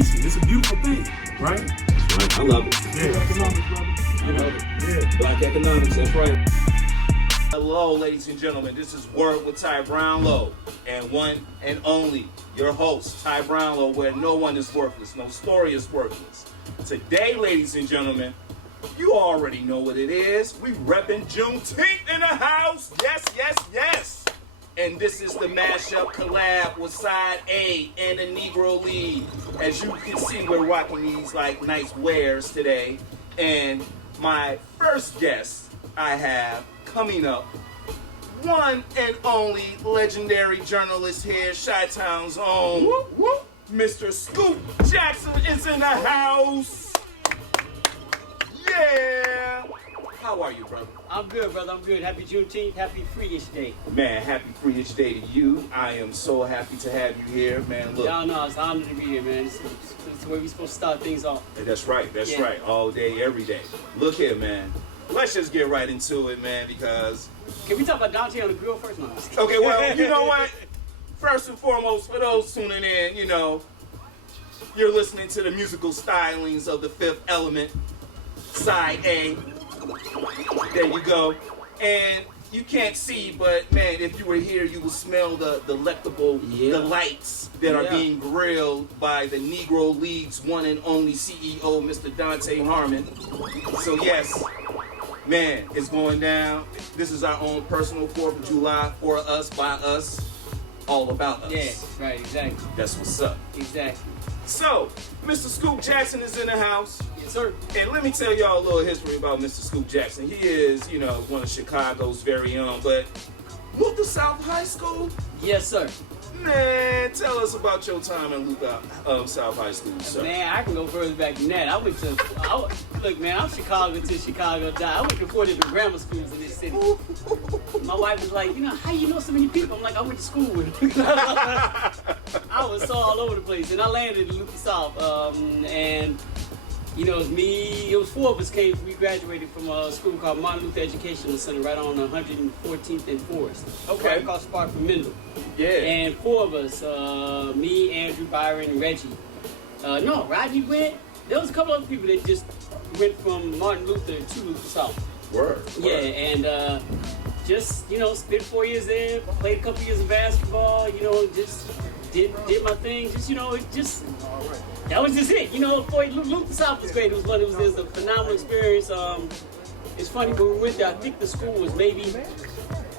It's a beautiful thing, right? That's right. I love it. Yeah, economics, brother. I love it. Yeah. Black economics, that's right. Hello, ladies and gentlemen. This is Word with Ty Brownlow, and one and only your host, Ty Brownlow, where no one is worthless, no story is worthless. Today, ladies and gentlemen, you already know what it is. We repping Juneteenth in the house. Yes, yes, yes. And this is the mashup collab with Side A and the Negrow League. As you can see, we're rocking these like nice wares today. And my first guest I have coming up, one and only legendary journalist here, Chi-Town's own, Mr. Scoop Jackson is in the house. Yeah. How are you, brother? I'm good, brother. I'm good. Happy Juneteenth. Happy Free-ish Day. Man, happy Free-ish Day to you. I am so happy to have you here, man. Look. Y'all know it's an honor to be here, man. It's the way we're supposed to start things off. That's right. That's right. All day, every day. Look here, man. Let's just get right into it, man, because... Can we talk about Dante on the grill first? No. Okay, well, you know what? First and foremost, for those tuning in, you know, you're listening to the musical stylings of the Fifth Element, Side A. There you go. And you can't see, but man, if you were here, you would smell the delectable delights that are being grilled by the Negro League's one and only CEO, Mr. Dante Harmon. So yes, man, it's going down. This is our own personal 4th of July, for us, by us, all about us. Yeah, right, exactly. That's what's up. Exactly. So, Mr. Scoop Jackson is in the house. Yes, sir. And let me tell y'all a little history about Mr. Scoop Jackson. He is, you know, one of Chicago's very own, but Luther South High School? Yes, sir. Man, tell us about your time in Luther South High School, sir. Man, I can go further back than that. Look, man, I'm Chicago till Chicago died. I went to 4 different grammar schools in this city. My wife was like, you know, how you know so many people? I'm like, I went to school with them. I was so all over the place. And I landed in Luther South. And, you know, it was 4 of us we graduated from a school called Martin Luther Educational Center right on 114th and Forest. Okay. Right across the park from Mendel. Yeah. And 4 of us, me, Andrew, Byron, Reggie. No, Rodney went. There was a couple other people that just went from Martin Luther to Luther South. Word. Yeah, and just, you know, spent 4 years there, played a couple years of basketball, you know, just did my thing. Just, you know, that was just it. You know, Luther South was great. It was a phenomenal experience. It's funny, when we went there, I think the school was maybe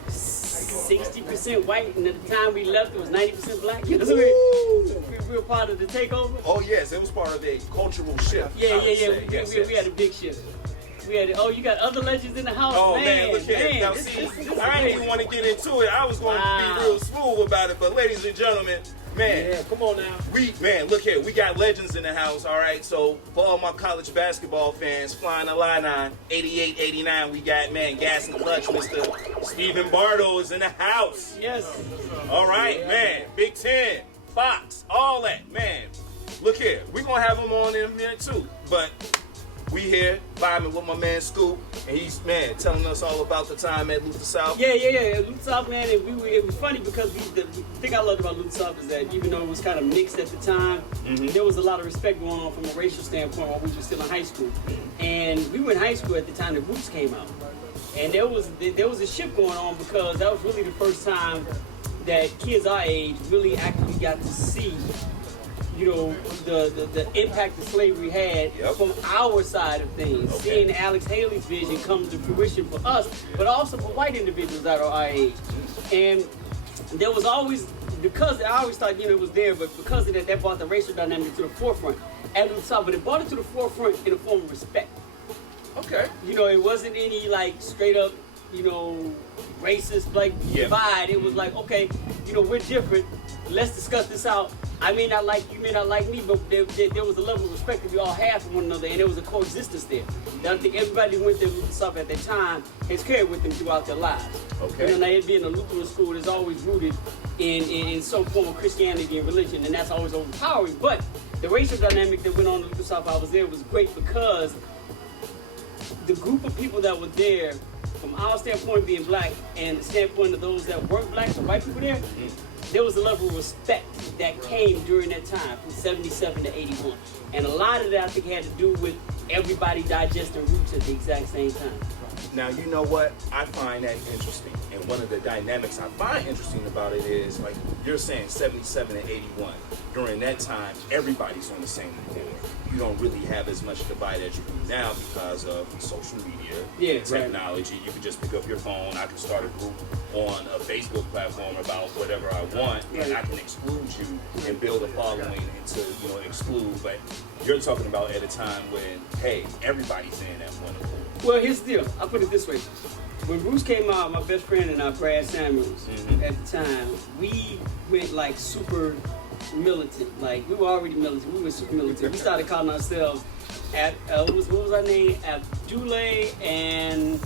60% white, and at the time we left, it was 90% black. You know what I mean? We were part of the takeover. Oh, yes, it was part of a cultural shift. Yeah. We had a big shift. You got other legends in the house. Oh, man, look here. Now, see, I didn't even want to get into it. I was going to be real smooth about it, but ladies and gentlemen, man. Yeah, come on now. Look here, we got legends in the house, all right? So, for all my college basketball fans, flying the line 88, 89, we got, man, gas and clutch, Mr. Stephen Bardo is in the house. Yes. All right, man, Big Ten, Fox, all that, man. Look here, we're going to have him on in a minute, too, but we here, vibing with my man Scoop, and he's, man, telling us all about the time at Luther South. Yeah. Luther South, man, and it was funny because the thing I loved about Luther South is that even though it was kind of mixed at the time, there was a lot of respect going on from a racial standpoint while we were still in high school. And we were in high school at the time the Roots came out. And there was a shift going on because that was really the first time that kids our age really actually got to see, you know, the impact that slavery had from our side of things. Okay. Seeing Alex Haley's vision come to fruition for us, but also for white individuals that are our age. And there was always, because I always thought, you know, it was there, but because of that brought the racial dynamic to the forefront at Luther South, but it brought it to the forefront in a form of respect. Okay. You know, it wasn't any like straight up, you know, racist like divide. It was like, okay, you know, we're different. Let's discuss this out. I may not like you, may not like me, but there was a level of respect that we all had for one another, and there was a coexistence there. And I think everybody who went there Luther South at that time has carried with them throughout their lives. Okay. You know, now it being a Lutheran school is always rooted in some form of Christianity and religion, and that's always overpowering. But the racial dynamic that went on in Luther South, I was there, was great because the group of people that were there, from our standpoint being black, and the standpoint of those that weren't black, the white people there, there was a level of respect that came during that time from 77 to 81. And a lot of that I think had to do with everybody digesting roots at the exact same time. Now, you know what? I find that interesting. And one of the dynamics I find interesting about it is, like you're saying, 77 and 81. During that time, everybody's on the same board. You don't really have as much divide as you do now because of social media, technology. Right. You can just pick up your phone. I can start a group on a Facebook platform about whatever I want, and I can exclude you and build a following to, you know, exclude. But you're talking about at a time when, hey, everybody's saying that one accord. Well, here's the deal. I'll put it this way. When Bruce came out, my best friend and I, Brad Samuels, at the time, we went like super militant. Like, we were already militant. We were super militant. We started calling ourselves, what was our name? Abdullah and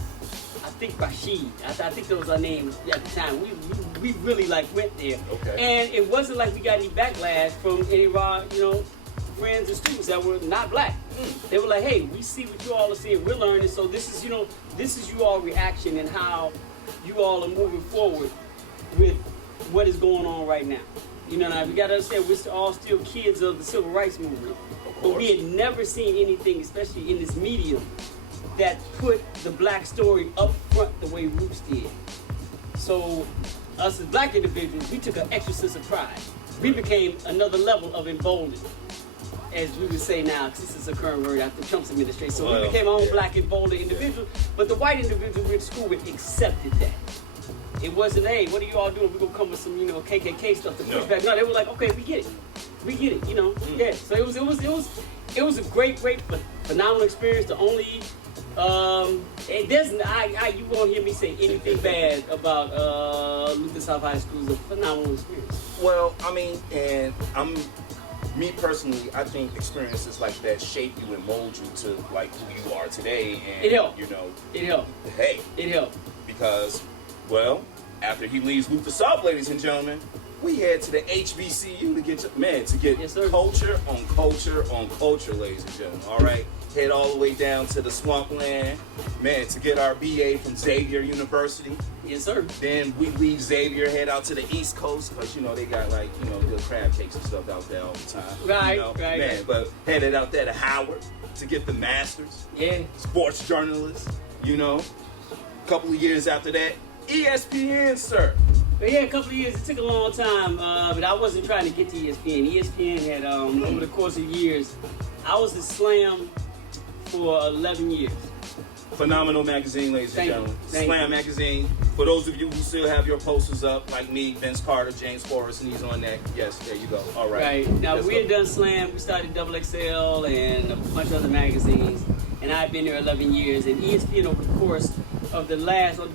I think Rashid. I think that was our name at the time. We really like went there. Okay. And it wasn't like we got any backlash from any of our, you know, friends and students that were not black. They were like, hey, we see what you all are seeing, we're learning, so this is, you know, this is you all reaction and how you all are moving forward with what is going on right now. You know, now we gotta understand we're all still kids of the civil rights movement. But we had never seen anything, especially in this medium, that put the black story up front the way Roots did. So us as black individuals, we took an extra sense of pride. We became another level of emboldened, as we would say now, because this is a current word after Trump's administration. So we became our own black emboldened individual, but the white individual we went to school with accepted that. It wasn't, hey, what are you all doing? We're gonna come with some, you know, KKK stuff to push back. No, they were like, okay, we get it. We get it, you know. Yeah. So it was a great, phenomenal experience. The only you won't hear me say anything bad about Luther South High School. It's a phenomenal experience. Well, I mean, and me personally, I think experiences like that shape you and mold you to like who you are today. And it helped. You know, it helped. Hey, it helped because, well, after he leaves Luther South, ladies and gentlemen, we head to the HBCU to get culture on culture on culture, ladies and gentlemen. All right, head all the way down to the swampland, man, to get our BA from Xavier University. Yes, sir. Then we leave Xavier, head out to the East Coast, because, you know, they got, like, you know, the crab cakes and stuff out there all the time. Right, you know? right. Man, but headed out there to Howard to get the master's. Yeah. Sports journalist, you know. A couple of years after that, ESPN, sir. But yeah, a couple of years. It took a long time, but I wasn't trying to get to ESPN. ESPN had, over the course of years, I was at Slam for 11 years. Phenomenal magazine, ladies and gentlemen. Slam magazine. For those of you who still have your posters up, like me, Vince Carter, James Forrest, and he's on that. Yes, there you go. All right. Right. Now, we had done Slam. We started Double XL and a bunch of other magazines. And I've been there 11 years. And ESPN, over the course of the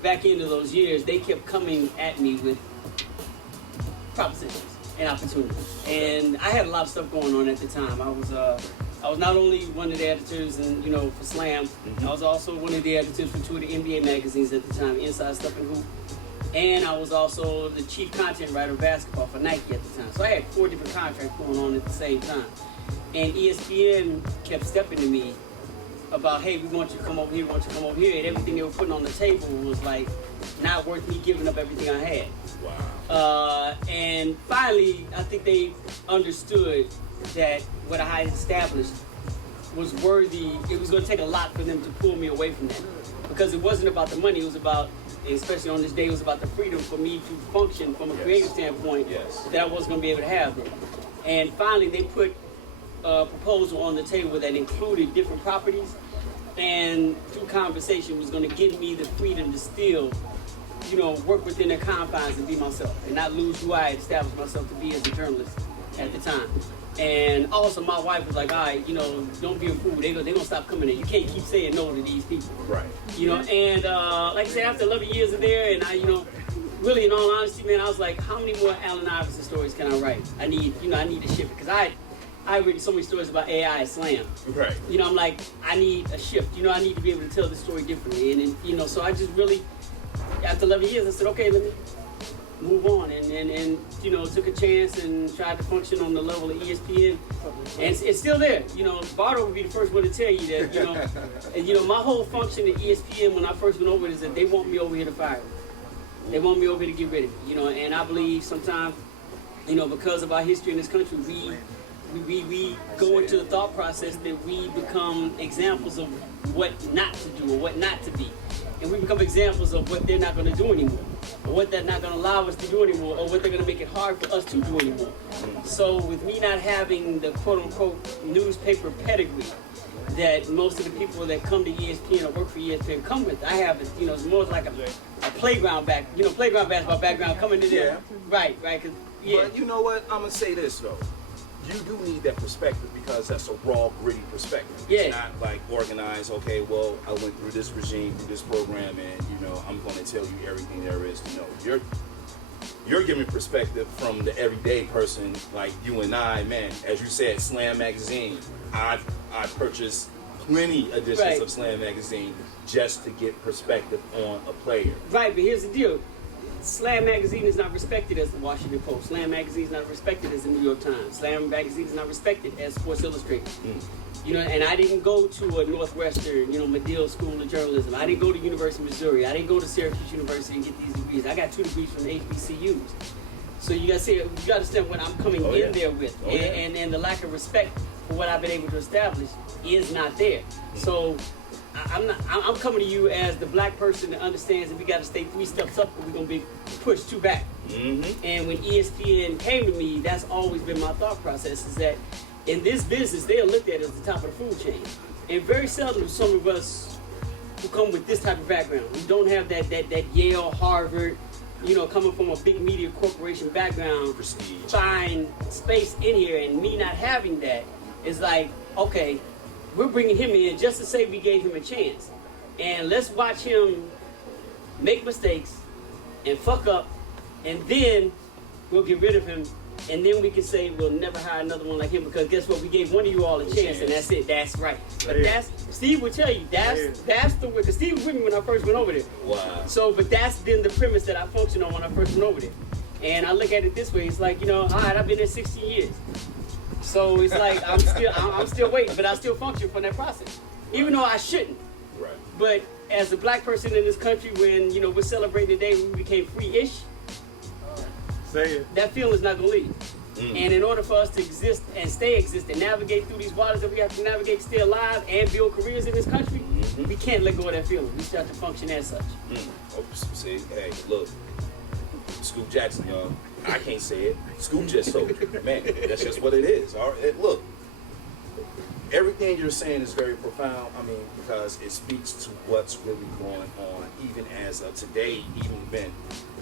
back end of those years, they kept coming at me with propositions and opportunities. And I had a lot of stuff going on at the time. I was not only one of the editors, and you know, for Slam, I was also one of the editors for 2 of the NBA magazines at the time, Inside Stuff and Hoop, and I was also the chief content writer of basketball for Nike at the time. So I had 4 different contracts going on at the same time, and ESPN kept stepping to me about, hey, we want you to come over here, we want you to come over here, and everything they were putting on the table was like not worth me giving up everything I had. Wow. And finally, I think they understood that what I had established was worthy. It was going to take a lot for them to pull me away from that, because it wasn't about the money. It was about, especially on this day, it was about the freedom for me to function from a creative standpoint that I wasn't going to be able to have then. And finally, they put a proposal on the table that included different properties, and through conversation was going to give me the freedom to still, you know, work within their confines and be myself, and not lose who I had established myself to be as a journalist at the time. And also, my wife was like, all right, you know, don't be a fool. They're going to stop coming in. You can't keep saying no to these people. Right. You know, and like I said, after 11 years of there, and I, you know, really, in all honesty, man, I was like, how many more Allen Iverson stories can I write? I need to shift it. Because I read so many stories about AI at Slam. Right. You know, I'm like, I need a shift. You know, I need to be able to tell the story differently. And you know, so I just really, after 11 years, I said, okay, let me move on, and you know, took a chance and tried to function on the level of ESPN, and it's still there. You know, Bardo would be the first one to tell you that, you know, and you know, my whole function at ESPN when I first went over is that they want me over here to fire me. They want me over here to get rid of me, you know, and I believe sometimes because of our history in this country, we go into the thought process that we become examples of what not to do or what not to be. And we become examples of what they're not going to do anymore, or what they're not going to allow us to do anymore, or what they're going to make it hard for us to do anymore. So with me not having the quote-unquote newspaper pedigree that most of the people that come to ESPN or work for ESPN come with, I have, it's more like a playground playground basketball background coming to there. Right, 'cause, yeah. But you know what? I'm going to say this, though. You do need that perspective because that's a raw, gritty perspective. Yeah. It's not like organized, okay, well, I went through this regime, through this program, and, I'm going to tell you everything there is to know. You're giving perspective from the everyday person like you and I, man. As you said, Slam Magazine. I purchased plenty editions of Slam Magazine just to get perspective on a player. Right, but here's the deal. Slam Magazine is not respected as the Washington Post. Slam Magazine is not respected as the New York Times. Slam Magazine is not respected as Sports Illustrated. And I didn't go to a Northwestern, Medill School of Journalism. I didn't go to University of Missouri. I didn't go to Syracuse University and get these degrees. I got 2 degrees from the HBCUs. So you got to understand what I'm coming in there with, and the lack of respect for what I've been able to establish is not there. So I'm coming to you as the black person that understands that we got to stay 3 steps up or we're going to be pushed 2 back. And when ESPN came to me, that's always been my thought process, is that in this business, they are looked at as the top of the food chain. And very seldom do some of us who come with this type of background, who don't have that Yale, Harvard, coming from a big media corporation background, find space in here. And me not having that is like, okay, we're bringing him in just to say we gave him a chance. And let's watch him make mistakes and fuck up, and then we'll get rid of him. And then we can say we'll never hire another one like him, because guess what? We gave one of you all a chance, and that's it. That's right. But Steve will tell you, that's the way, because Steve was with me when I first went over there. Wow. So, but that's been the premise that I functioned on when I first went over there. And I look at it this way, it's like, all right, I've been there 16 years. So it's like, I'm still waiting, but I still function from that process. Even though I shouldn't. Right. But as a black person in this country, when, we're celebrating the day we became free-ish, that feeling's not gonna leave. And in order for us to exist and stay existent, navigate through these waters that we have to navigate, stay alive, and build careers in this country, we can't let go of that feeling. We start to function as such. See, hey, look, Scoop Jackson, y'all. I can't say it. Scoop just told you. Man, that's just what it is. All right, look, everything you're saying is very profound. I mean, because it speaks to what's really going on, even as of today, even when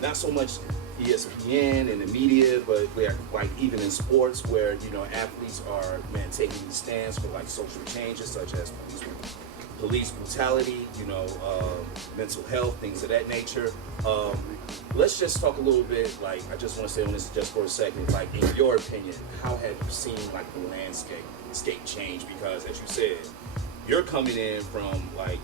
not so much ESPN and the media, but like even in sports, where athletes are taking these stands for like social changes such as police brutality, mental health, things of that nature. Let's just talk a little bit. Like, I just want to stay on this just for a second. Like, in your opinion, how have you seen like the landscape change? Because as you said, you're coming in from like,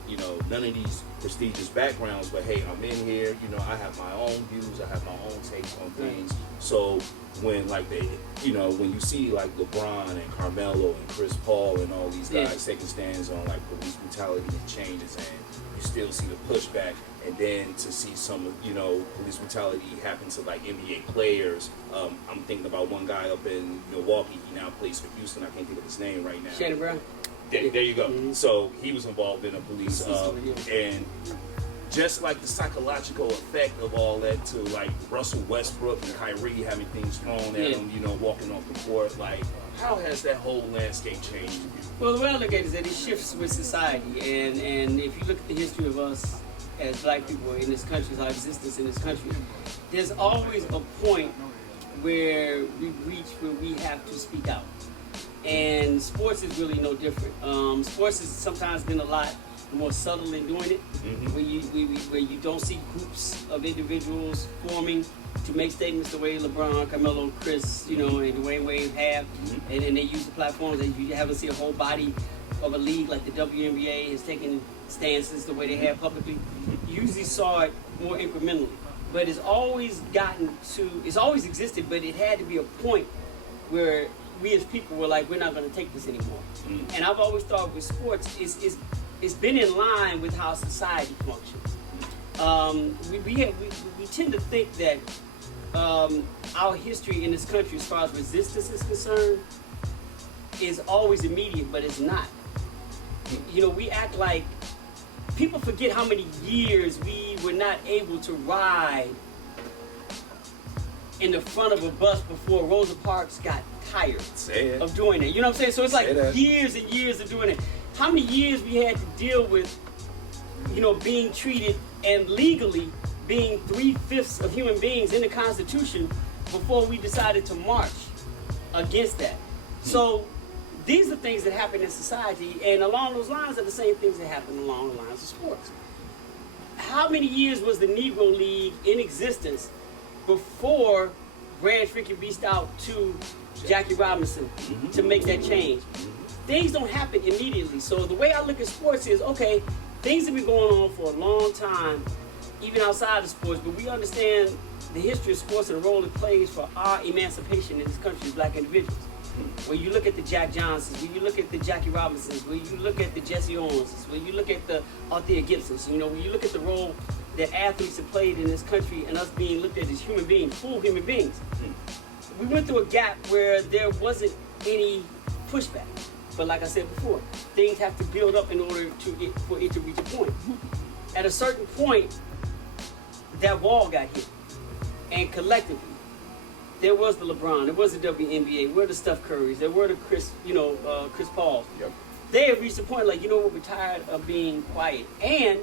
none of these prestigious backgrounds, but hey, I'm in here, I have my own views, I have my own takes on things. So when like when you see like LeBron and Carmelo and Chris Paul and all these guys taking stands on like police brutality and changes, and you still see the pushback, and then to see some police brutality happen to like NBA players. I'm thinking about one guy up in Milwaukee. He now plays for Houston. I can't think of his name right now. Shannon Brown. There you go. So he was involved in a police, and just like the psychological effect of all that to like Russell Westbrook and Kyrie having things thrown at them, walking off the court. Like, how has that whole landscape changed? Well, the way I look at it is that it shifts with society, and if you look at the history of us as black people in this country, our existence in this country, there's always a point where we reach where we have to speak out. And sports is really no different. Sports has sometimes been a lot more subtle in doing it, where you don't see groups of individuals forming to make statements the way LeBron, Carmelo, Chris, and Dwayne Wade have, and then they use the platforms that you haven't seen a whole body of a league like the WNBA has taken stances the way they have publicly. You usually saw it more incrementally, but it's always existed, but it had to be a point where we as people were like, we're not going to take this anymore. And I've always thought with sports, it's been in line with how society functions. We tend to think that our history in this country as far as resistance is concerned is always immediate, but it's not. You know, we act like people forget how many years we were not able to ride in the front of a bus before Rosa Parks got tired of doing it. You know what I'm saying? So it's like years and years of doing it. How many years we had to deal with, you know, being treated and legally being 3/5 of human beings in the Constitution before we decided to march against that. So these are things that happen in society, and along those lines are the same things that happen along the lines of sports. How many years was the Negro League in existence before Branch Rickey reached out to Jackie Robinson to make that change? Things don't happen immediately. So the way I look at sports is, okay, things have been going on for a long time, even outside of sports, but we understand the history of sports and the role it plays for our emancipation in this country as black individuals. When you look at the Jack Johnsons, when you look at the Jackie Robinsons, when you look at the Jesse Owenses, when you look at the Althea Gibsons, you know, when you look at the role that athletes have played in this country and us being looked at as human beings, full human beings, we went through a gap where there wasn't any pushback. But like I said before, things have to build up in order for it to reach a point. At a certain point, that wall got hit, and collectively, there was the LeBron, there was the WNBA, there were the Steph Currys, there were the Chris Pauls. Yep. They have reached a point like, you know what, we're tired of being quiet. And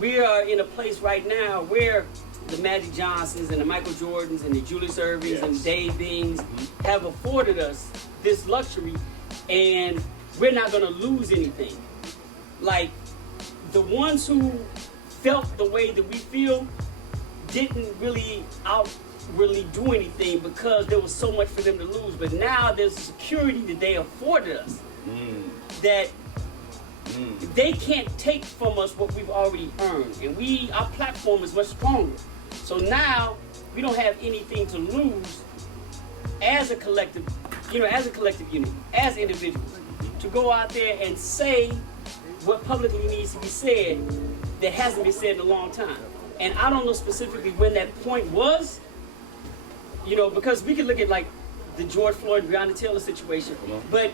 we are in a place right now where the Magic Johnsons and the Michael Jordans and the Julius Irvings and Dave Bings have afforded us this luxury, and we're not going to lose anything. Like, the ones who felt the way that we feel didn't really do anything because there was so much for them to lose. But now there's a security that they afforded us that they can't take from us what we've already earned. And our platform is much stronger. So now we don't have anything to lose as a collective, as a collective unit, as individuals, to go out there and say what publicly needs to be said that hasn't been said in a long time. And I don't know specifically when that point was, because we could look at like the George Floyd and Breonna Taylor situation, but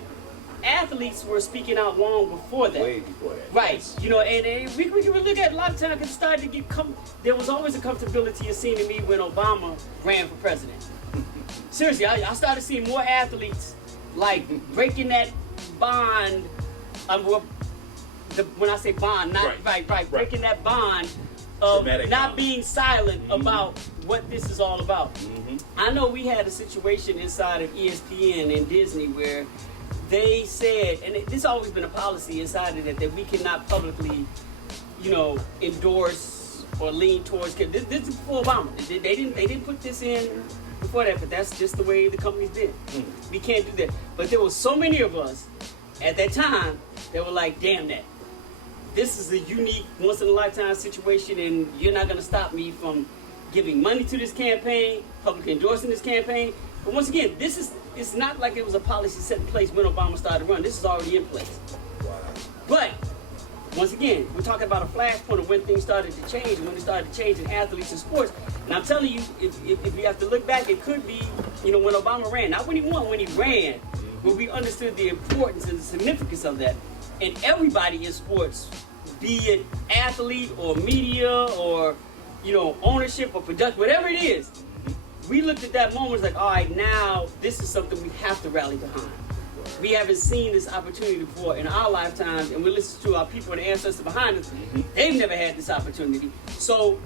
athletes were speaking out long before that. Way before that. Right. And we can look at a lot of times it started to get there was always a comfortability it seemed to me when Obama ran for president. Seriously, I started seeing more athletes like breaking that bond. When I say bond, breaking that bond of not being silent about what this is all about. I know we had a situation inside of ESPN and Disney where they said, and this has always been a policy inside of that we cannot publicly, endorse or lean towards. This is before Obama. They didn't put this in before that, but that's just the way the company's been. We can't do that. But there were so many of us at that time that were like, damn that. This is a unique, once-in-a-lifetime situation, and you're not going to stop me from giving money to this campaign, publicly endorsing this campaign. But once again, it's not like it was a policy set in place when Obama started running. This is already in place. Wow. But, once again, we're talking about a flashpoint of when things started to change, and when it started to change in athletes and sports. And I'm telling you, if you have to look back, it could be, when Obama ran. Not when he won, when he ran, when we understood the importance and the significance of that. And everybody in sports, be it athlete or media or, ownership or production, whatever it is, we looked at that moment like, all right, now this is something we have to rally behind. We haven't seen this opportunity before in our lifetimes, and we listen to our people and the ancestors behind us. They've never had this opportunity. So,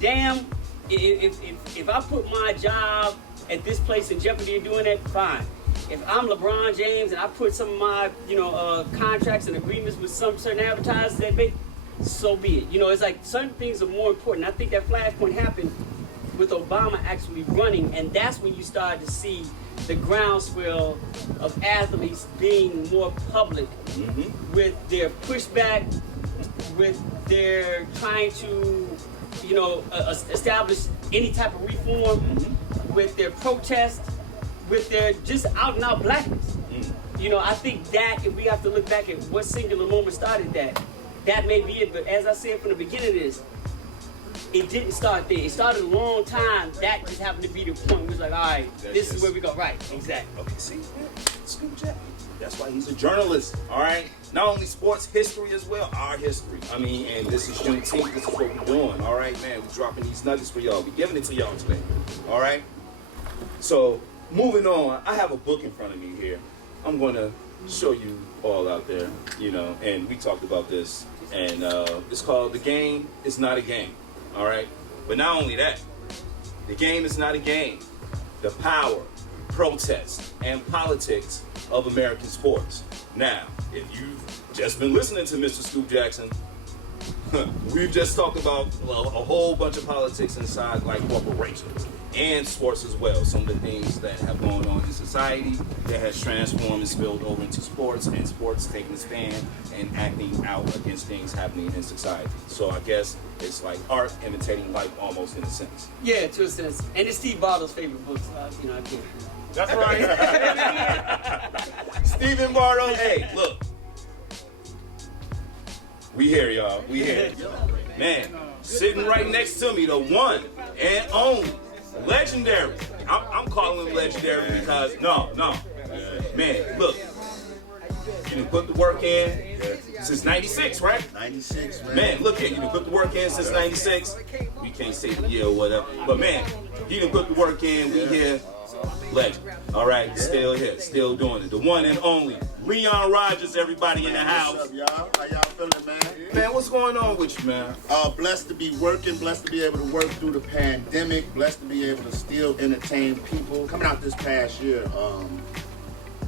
damn, if I put my job at this place in jeopardy of doing that, fine. If I'm LeBron James and I put some of my, contracts and agreements with some certain advertisers that make, so be it. It's like certain things are more important. I think that flashpoint happened with Obama actually running, and that's when you started to see the groundswell of athletes being more public with their pushback, with their trying to, establish any type of reform, with their protest, with their just out and out blackness. I think that if we have to look back at what singular moment started that may be it. But as I said from the beginning of this, it didn't start there. It started a long time. That just happened to be the point. We was like, all right, this is where we go. Right, exactly. Okay, see, man, Scoop Jack. That's why he's a journalist, all right? Not only sports history as well, our history. I mean, and this is Juneteenth. This is what we're doing, all right, man? We're dropping these nuggets for y'all. We're giving it to y'all today, all right? So, moving on, I have a book in front of me here. I'm going to show you all out there, you know, and we talked about this, and it's called The Game Is Not a Game, all right? But not only that, the game is not a game. The power, protest, and politics of American sports. Now, if you've just been listening to Mr. Scoop Jackson, we've just talked about a whole bunch of politics inside like corporations and sports as well. Some of the things that have gone on in society that has transformed and spilled over into sports, and sports taking a stand and acting out against things happening in society. So I guess it's like art imitating life almost in a sense. Yeah, to a sense. And it's Steve Bardo's favorite book, so you know, I can't. That's right. Stephen Bardo, hey, look. We here, y'all. We here. Man, sitting right next to me, the one and only legendary. I'm calling him legendary because, no. Man, look. You done put the work in since 96, right? 96, man. Man, look here. You done put the work in since 96. We can't say the year or whatever. But, man, you done put the work in. We here. Legend. All right, still here, still doing it. The one and only Leon Rogers, everybody in the house. What's up, y'all? How y'all feeling, man? Man, what's going on with you, man? Blessed to be working, blessed to be able to work through the pandemic, blessed to be able to still entertain people. Coming out this past year,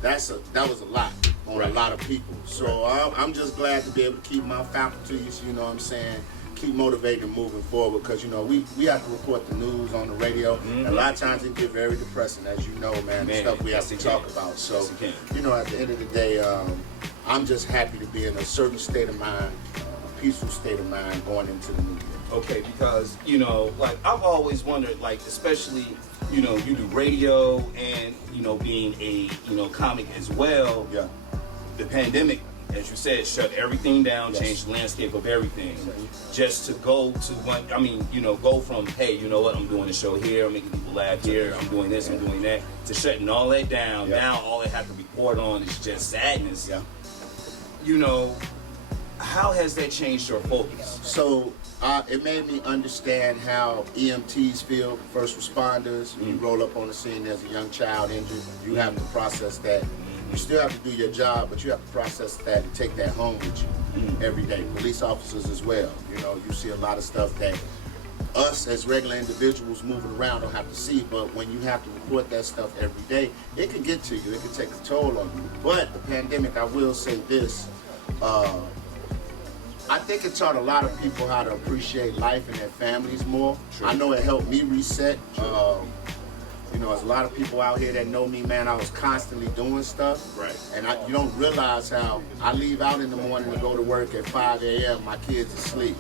that was a lot on a lot of people. So I'm just glad to be able to keep my faculties, you know what I'm saying, keep motivated and moving forward, because you know we have to report the news on the radio, and a lot of times it get very depressing, as you know, man, the stuff we have to talk about. So you know, at the end of the day, I'm just happy to be in a certain state of mind, a peaceful state of mind going into the new year. Okay, because you know, like I've always wondered, like especially you know you do radio and you know being a comic as well. Yeah. The pandemic, as you said, shut everything down, changed the landscape of everything. Just to go to one, I mean, you know, go from, hey, you know what, I'm doing a show here, I'm making people laugh here, I'm doing this, I'm doing that, to shutting all that down. Now all I have to report on is just sadness. You know, how has that changed your focus? So it made me understand how EMTs feel, first responders. When you roll up on the scene, there's a young child injured, you have to process that. You still have to do your job, but you have to process that and take that home with you every day. Police officers as well. You know, you see a lot of stuff that us as regular individuals moving around don't have to see, but when you have to report that stuff every day, it can get to you. It can take a toll on you. But the pandemic, I will say this, I think it taught a lot of people how to appreciate life and their families more. I know it helped me reset. You know, there's a lot of people out here that know me, man. I was constantly doing stuff. Right. And you don't realize how I leave out in the morning to go to work at 5 a.m. My kids are asleep.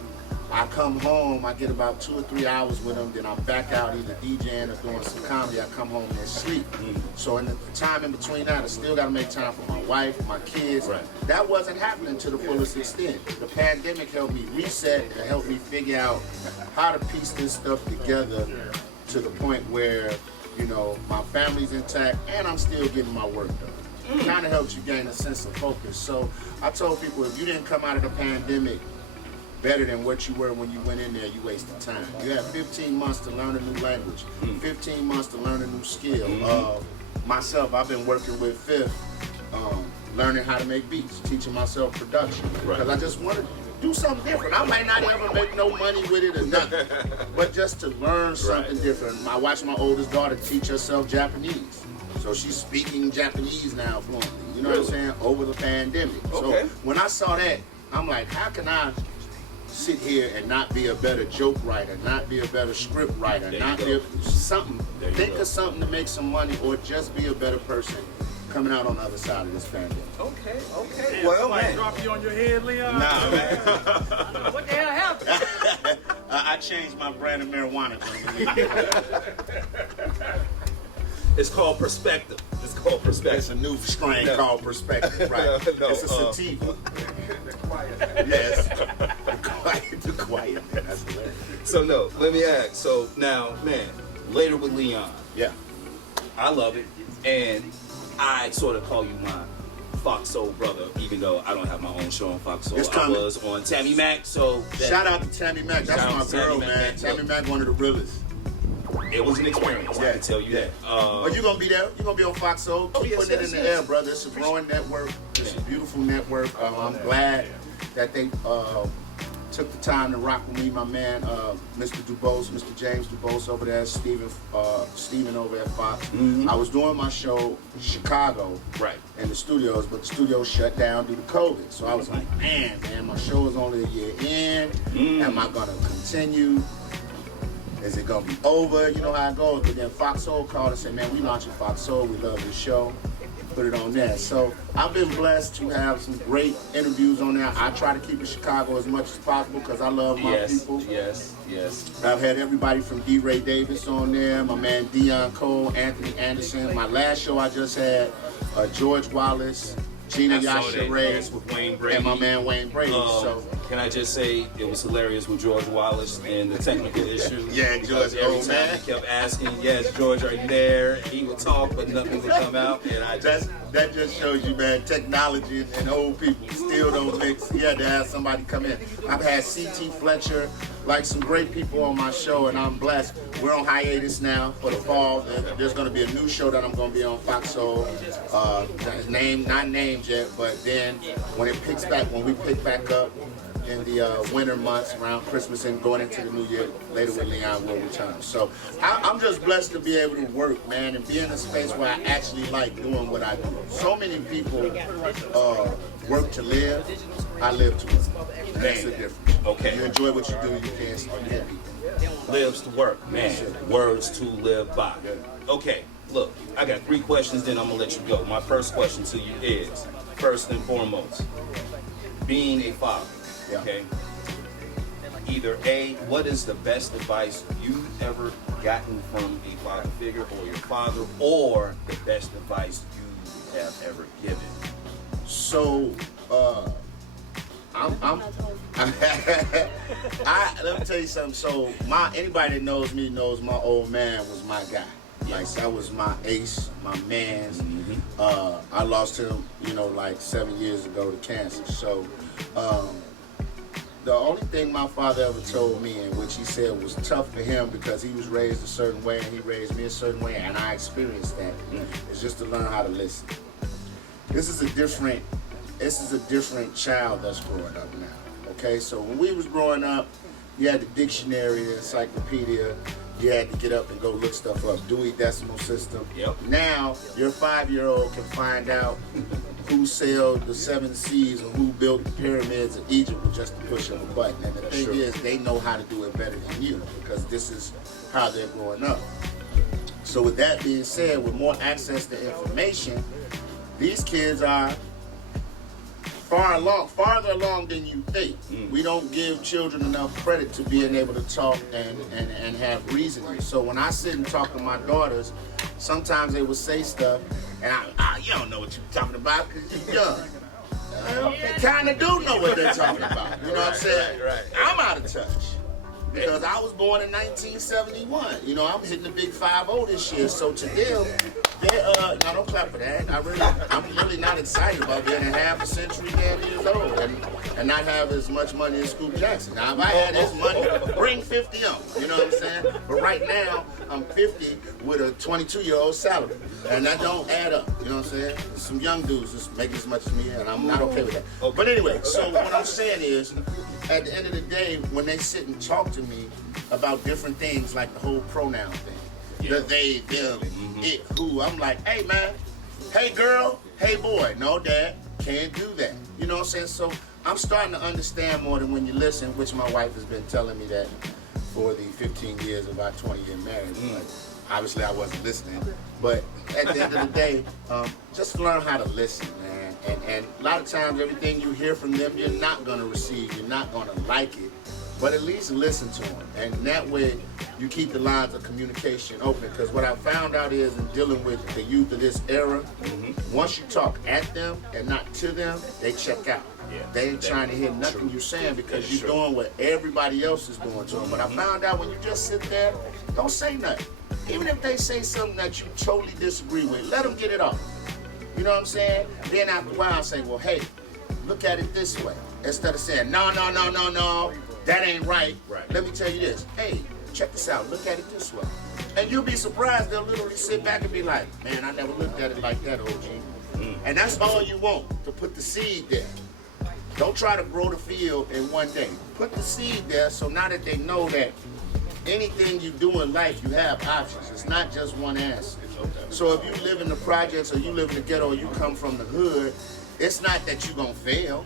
I come home, I get about 2 or 3 hours with them, then I'm back out either DJing or doing some comedy. I come home and sleep. So in the time in between that, I still got to make time for my wife, my kids. Right. That wasn't happening to the fullest extent. The pandemic helped me reset and helped me figure out how to piece this stuff together to the point where, you know, my family's intact and I'm still getting my work done. It kind of helps you gain a sense of focus. So I told people, if you didn't come out of the pandemic better than what you were when you went in there, you wasted time. You have 15 months to learn a new language, 15 months to learn a new skill. Myself, I've been working with Fifth, learning how to make beats, teaching myself production, because I just wanted to do something different. I might not ever make no money with it or nothing, but just to learn something different. I watched my oldest daughter teach herself Japanese. So she's speaking Japanese now fluently, you know what I'm saying, over the pandemic. So when I saw that, I'm like, how can I sit here and not be a better joke writer, not be a better script writer, not be something, think of something to make some money, or just be a better person coming out on the other side of this pandemic. Okay. Well, man. Drop you on your head, Leon? Nah, man. What the hell happened? I changed my brand of marijuana. It's called perspective. It's called perspective. It's a new strain called perspective, right? It's a sativa. Yes. The quiet. That's hilarious. So no, let me ask. So now, man, later with Leon, Yeah. I love it, and I sort of call you my Fox Soul brother, even though I don't have my own show on Fox Soul. It's I coming. was on Tammy Mac, so Shout out to Tammy Mac. That's Shout out my to Tammy girl, Mac, man. Tammy Mac, one of the realest. it was an experience. I Yeah. can tell you that. But you're going to be there. You're going to be on Fox Soul. Keep yes, putting it yes, in the yes. air, brother. It's a growing network. It's a beautiful network. I'm glad that they took the time to rock with me. My man, Mr. Dubose, Mr. James Dubose over there, Steven over at Fox. I was doing my show in Chicago Right. in the studios, but the studios shut down due to COVID. So I was like, man, my show is only a year in. Am I going to continue? Is it going to be over? You know how it goes. But then Fox Soul called and said, man, we launching Fox Soul. We love the show. Put it on there. So I've been blessed to have some great interviews on there. I try to keep it Chicago as much as possible because I love my people. Yes. I've had everybody from D. Ray Davis on there, my man Dion Cole, Anthony Anderson. My last show I just had George Wallace, Gina Yasha Reyes, with Wayne Brady. and my man Wayne Brady. So Can I just say it was hilarious with George Wallace and the technical issues? Yeah, Because George, every old time man. he kept asking, yes, George, are you there? And he would talk, but nothing would come out. And I just, that just shows you, man, technology and old people still don't mix. He had to have somebody come in. I've had C.T. Fletcher, like some great people on my show, and I'm blessed. We're on hiatus now for the fall. There's going to be a new show that I'm going to be on Fox Soul. His name, not named yet, but then when we pick back up in the winter months around Christmas and going into the new year, later with Leon will return. So I'm just blessed to be able to work, man, and be in a space where I actually like doing what I do. So many people work to live. I live to work. That's the difference. Okay. You enjoy what you do, you can't stand people. lives to work, man. Words to live by. Okay, look, I got 3 questions, then I'm gonna let you go. My first question to you is, first and foremost, being a father, okay? Either A, what is the best advice you've ever gotten from a father figure or your father, or the best advice you have ever given? So, let me tell you something. So, anybody that knows me knows my old man was my guy. Like, that was my ace, my man's. I lost him, like 7 years ago to cancer. So, the only thing my father ever told me, and which he said was tough for him because he was raised a certain way and he raised me a certain way, and I experienced that, is just to learn how to listen. This is a different child that's growing up now. Okay, so when we was growing up, you had the dictionary, the encyclopedia. You had to get up and go look stuff up. Dewey Decimal System. Yep. Now your 5-year-old can find out who sailed the 7 seas and who built the pyramids of Egypt with just the push of a button. And the thing is, they know how to do it better than you because this is how they're growing up. So with that being said, with more access to information, these kids are farther along than you think. We don't give children enough credit to being able to talk and have reasoning. So when I sit and talk to my daughters, sometimes they will say stuff, and you don't know what you're talking about because you're young. They kind of do know what they're talking about. You know what I'm saying? Right. I'm out of touch. Because I was born in 1971. I'm hitting the big 5-0 this year. So to them, now don't clap for that. I'm really not excited about being a half a century damn years old and not have as much money as Scoop Jackson. Now, if I had his money, bring 50 on. You know what I'm saying? But right now, I'm 50 with a 22-year-old salary. And that don't add up. You know what I'm saying? Some young dudes just making as much as me, and I'm not okay with that. But anyway, so what I'm saying is, at the end of the day, when they sit and talk to me about different things like the whole pronoun thing, the they, them, it, who, I'm like, hey man, hey girl, hey boy. No, dad, can't do that. You know what I'm saying? So I'm starting to understand more than when you listen, which my wife has been telling me that for the 15 years of our 20-year marriage. But obviously I wasn't listening. But at the end of the day, just learn how to listen, man. And a lot of times everything you hear from them, you're not going to receive. You're not going to like it. But at least listen to them. And that way, you keep the lines of communication open. Because what I found out is in dealing with the youth of this era, once you talk at them and not to them, they check out. They ain't trying to hear nothing you're saying because you're doing what everybody else is doing to them. But I found out when you just sit there, don't say nothing. Even if they say something that you totally disagree with, let them get it off. You know what I'm saying? Then after a while, I say, well, hey, look at it this way. Instead of saying, no, that ain't right. Let me tell you this. Hey, check this out. Look at it this way. And you'll be surprised. They'll literally sit back and be like, man, I never looked at it like that, OG. And that's all you want, to put the seed there. Don't try to grow the field in one day. Put the seed there so now that they know that anything you do in life, you have options. It's not just one answer. So if you live in the projects or you live in the ghetto or you come from the hood, it's not that you're going to fail.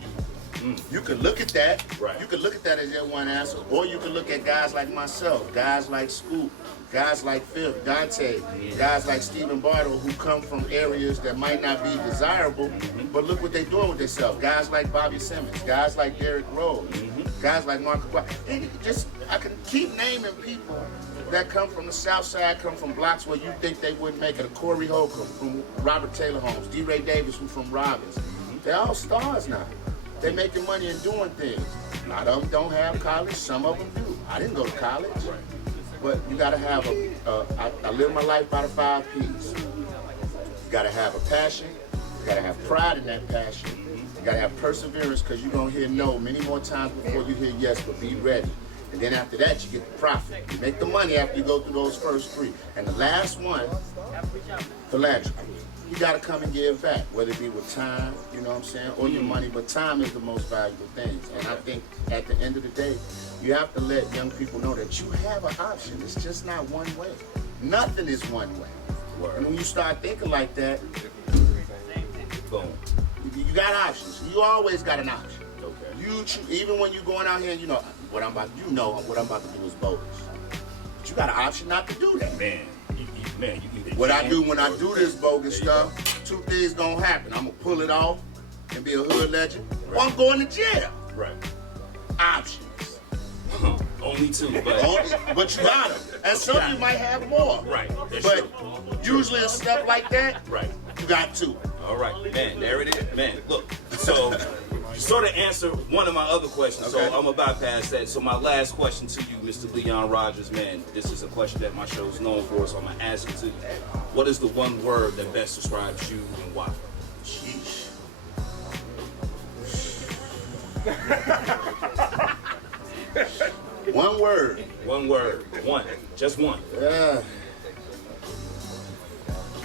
You can look at that. You can look at that as your one answer. Or you can look at guys like myself, guys like Scoop, guys like Phil, Dante, guys like Stephen Bardo who come from areas that might not be desirable, but look what they're doing with themselves. Guys like Bobby Simmons, guys like Derrick Rose, guys like Marcus White. And I can keep naming people that come from the South Side, come from blocks where you think they wouldn't make it. A Corey Holcomb from Robert Taylor Homes, D. Ray Davis who's from Robbins. They're all stars now. They're making money and doing things. A lot of them don't have college, some of them do. I didn't go to college. But you gotta have I live my life by the 5 P's. You gotta have a passion, you gotta have pride in that passion, you gotta have perseverance because you're gonna hear no many more times before you hear yes, but be ready. And then after that, you get the profit. You make the money after you go through those first 3. And the last one, philanthropy. You gotta come and give back, whether it be with time, you know what I'm saying, or your money, but time is the most valuable thing. And I think at the end of the day, you have to let young people know that you have an option. It's just not one way. Nothing is one way. And when you start thinking like that, boom, you got options. You always got an option. You even when you're going out here, you know what I'm about to do is bogus. But you got an option not to do that. What I do when I do this bogus stuff, 2 things gonna happen. I'm gonna pull it off and be a hood legend, or I'm going to jail. Options. Only 2, but you got them. And some of you might have more. But usually it's stuff like that, you got 2. All right, man, there it is. Man, look, so you sort of answered one of my other questions, so I'm going to bypass that. So my last question to you, Mr. Leon Rogers, man, this is a question that my show is known for, so I'm going to ask it to you. What is the one word that best describes you and why? Sheesh. One word. One word. One. Just one.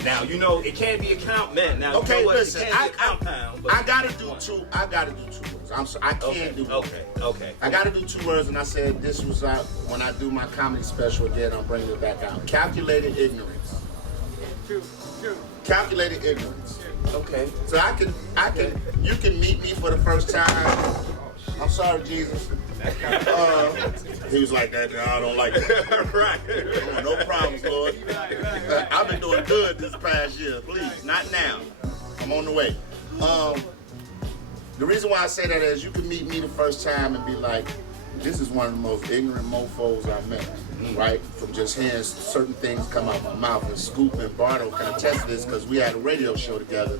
Now, you know, it can't be a count, man. Now, okay, you know listen, I gotta do 2. I gotta do 2 words. I can't do one. Okay. I gotta do 2 words, and I said this was out when I do my comedy special again. I'm bringing it back out. Calculated ignorance. True. Calculated ignorance. Okay. So you can meet me for the first time. I'm sorry, Jesus. He was like that. I don't like it. Right. No problems, Lord. I've been doing good this past year. Please, not now. I'm on the way. The reason why I say that is you can meet me the first time and be like, this is one of the most ignorant mofos I met, right? From just hearing certain things come out my mouth. And Scoop and Bardo can attest to this because we had a radio show together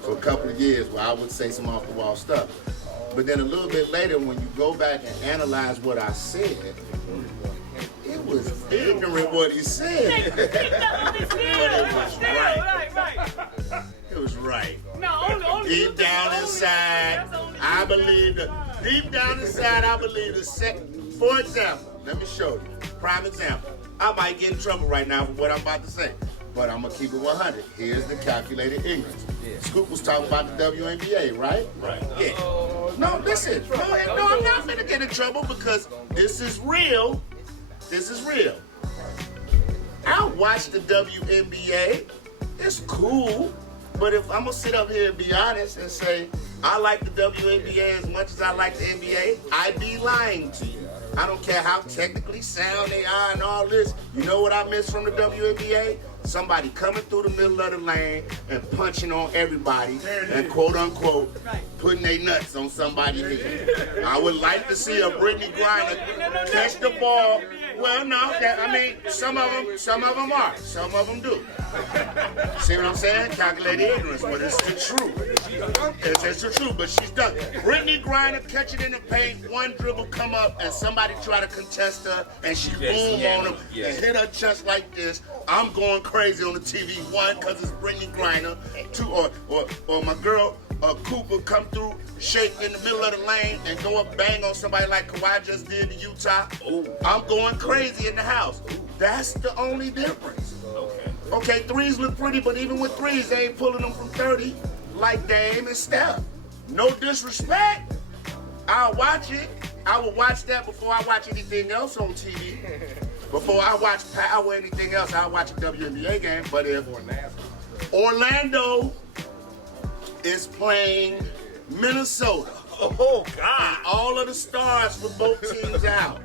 for a couple of years where I would say some off-the-wall stuff. But then a little bit later, when you go back and analyze what I said, it was ignorant what he said. But it was right. It was right. Deep down inside, I believe the second. For example, let me show you. Prime example. I might get in trouble right now for what I'm about to say, but I'm gonna keep it 100. Here's the calculated ignorance. Scoop was talking about the WNBA, right? Yeah. No, listen. No, I'm not gonna get in trouble because this is real. I watch the WNBA. It's cool. But if I'm gonna sit up here and be honest and say I like the WNBA as much as I like the NBA, I'd be lying to you. I don't care how technically sound they are and all this. You know what I miss from the WNBA? Somebody coming through the middle of the lane and punching on everybody and quote unquote putting their nuts on somebody's head. I would like to see a Brittany Griner catch the ball. Well, no, some of them are. Some of them do. See what I'm saying? Calculated ignorance, but it's the truth. It's the truth, but she's done. Brittany Griner catch it in the paint, one dribble come up, and somebody try to contest her, and she boom on him and hit her chest like this. I'm going crazy on the TV. One, because it's Brittany Griner. Two, or my girl Cooper come through, shake in the middle of the lane, and go up bang on somebody like Kawhi just did in Utah. Ooh. I'm going crazy in the house. Ooh. That's the only difference. Okay, threes look pretty, but even with threes, they ain't pulling them from 30 like Dame and Steph. No disrespect. I'll watch it. I will watch that before I watch anything else on TV. Before I watch Power or anything else, I'll watch a WNBA game. But if Orlando is playing Minnesota, oh God, and all of the stars for both teams out,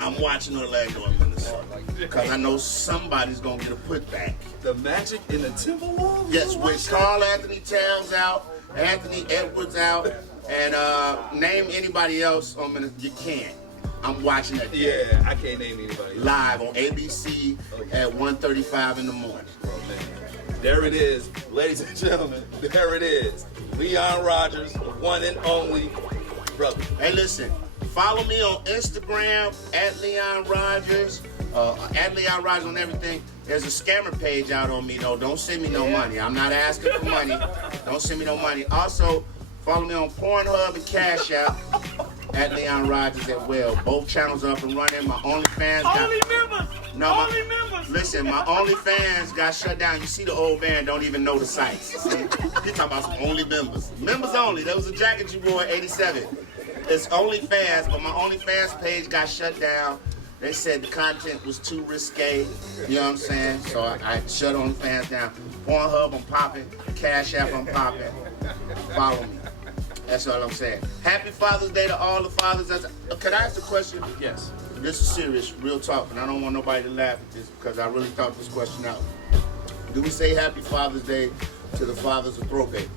I'm watching Orlando and Minnesota because I know somebody's gonna get a putback. The Magic in the Timberwolves? Yes, with Carl Anthony Towns out, Anthony Edwards out, and name anybody else on Minnesota. You can't. I'm watching that. Yeah, I can't name anybody. Live on ABC at 1:35 in the morning. There it is, ladies and gentlemen. There it is. Leon Rogers, the one and only brother. Hey, listen. Follow me on Instagram at Leon Rogers. At Leon Rogers on everything. There's a scammer page out on me though. Don't send me no money. I'm not asking for money. Don't send me no money. Also, follow me on Pornhub and Cash App at Leon Rogers as well. Both channels are up and running. My OnlyFans got... Only members! No, only members! Listen, my OnlyFans got shut down. You see the old man don't even know the sites. See? He talking about some only members. Members only. That was a jacket you wore in 87. It's OnlyFans, but my OnlyFans page got shut down. They said the content was too risque. You know what I'm saying? So I shut OnlyFans down. Pornhub, I'm popping. Cash App, I'm popping. Follow me. That's all I'm saying. Happy Father's Day to all the fathers. Can I ask a question? Yes. This is serious, real talk, and I don't want nobody to laugh at this because I really thought this question out. Do we say Happy Father's Day to the fathers of throw babies?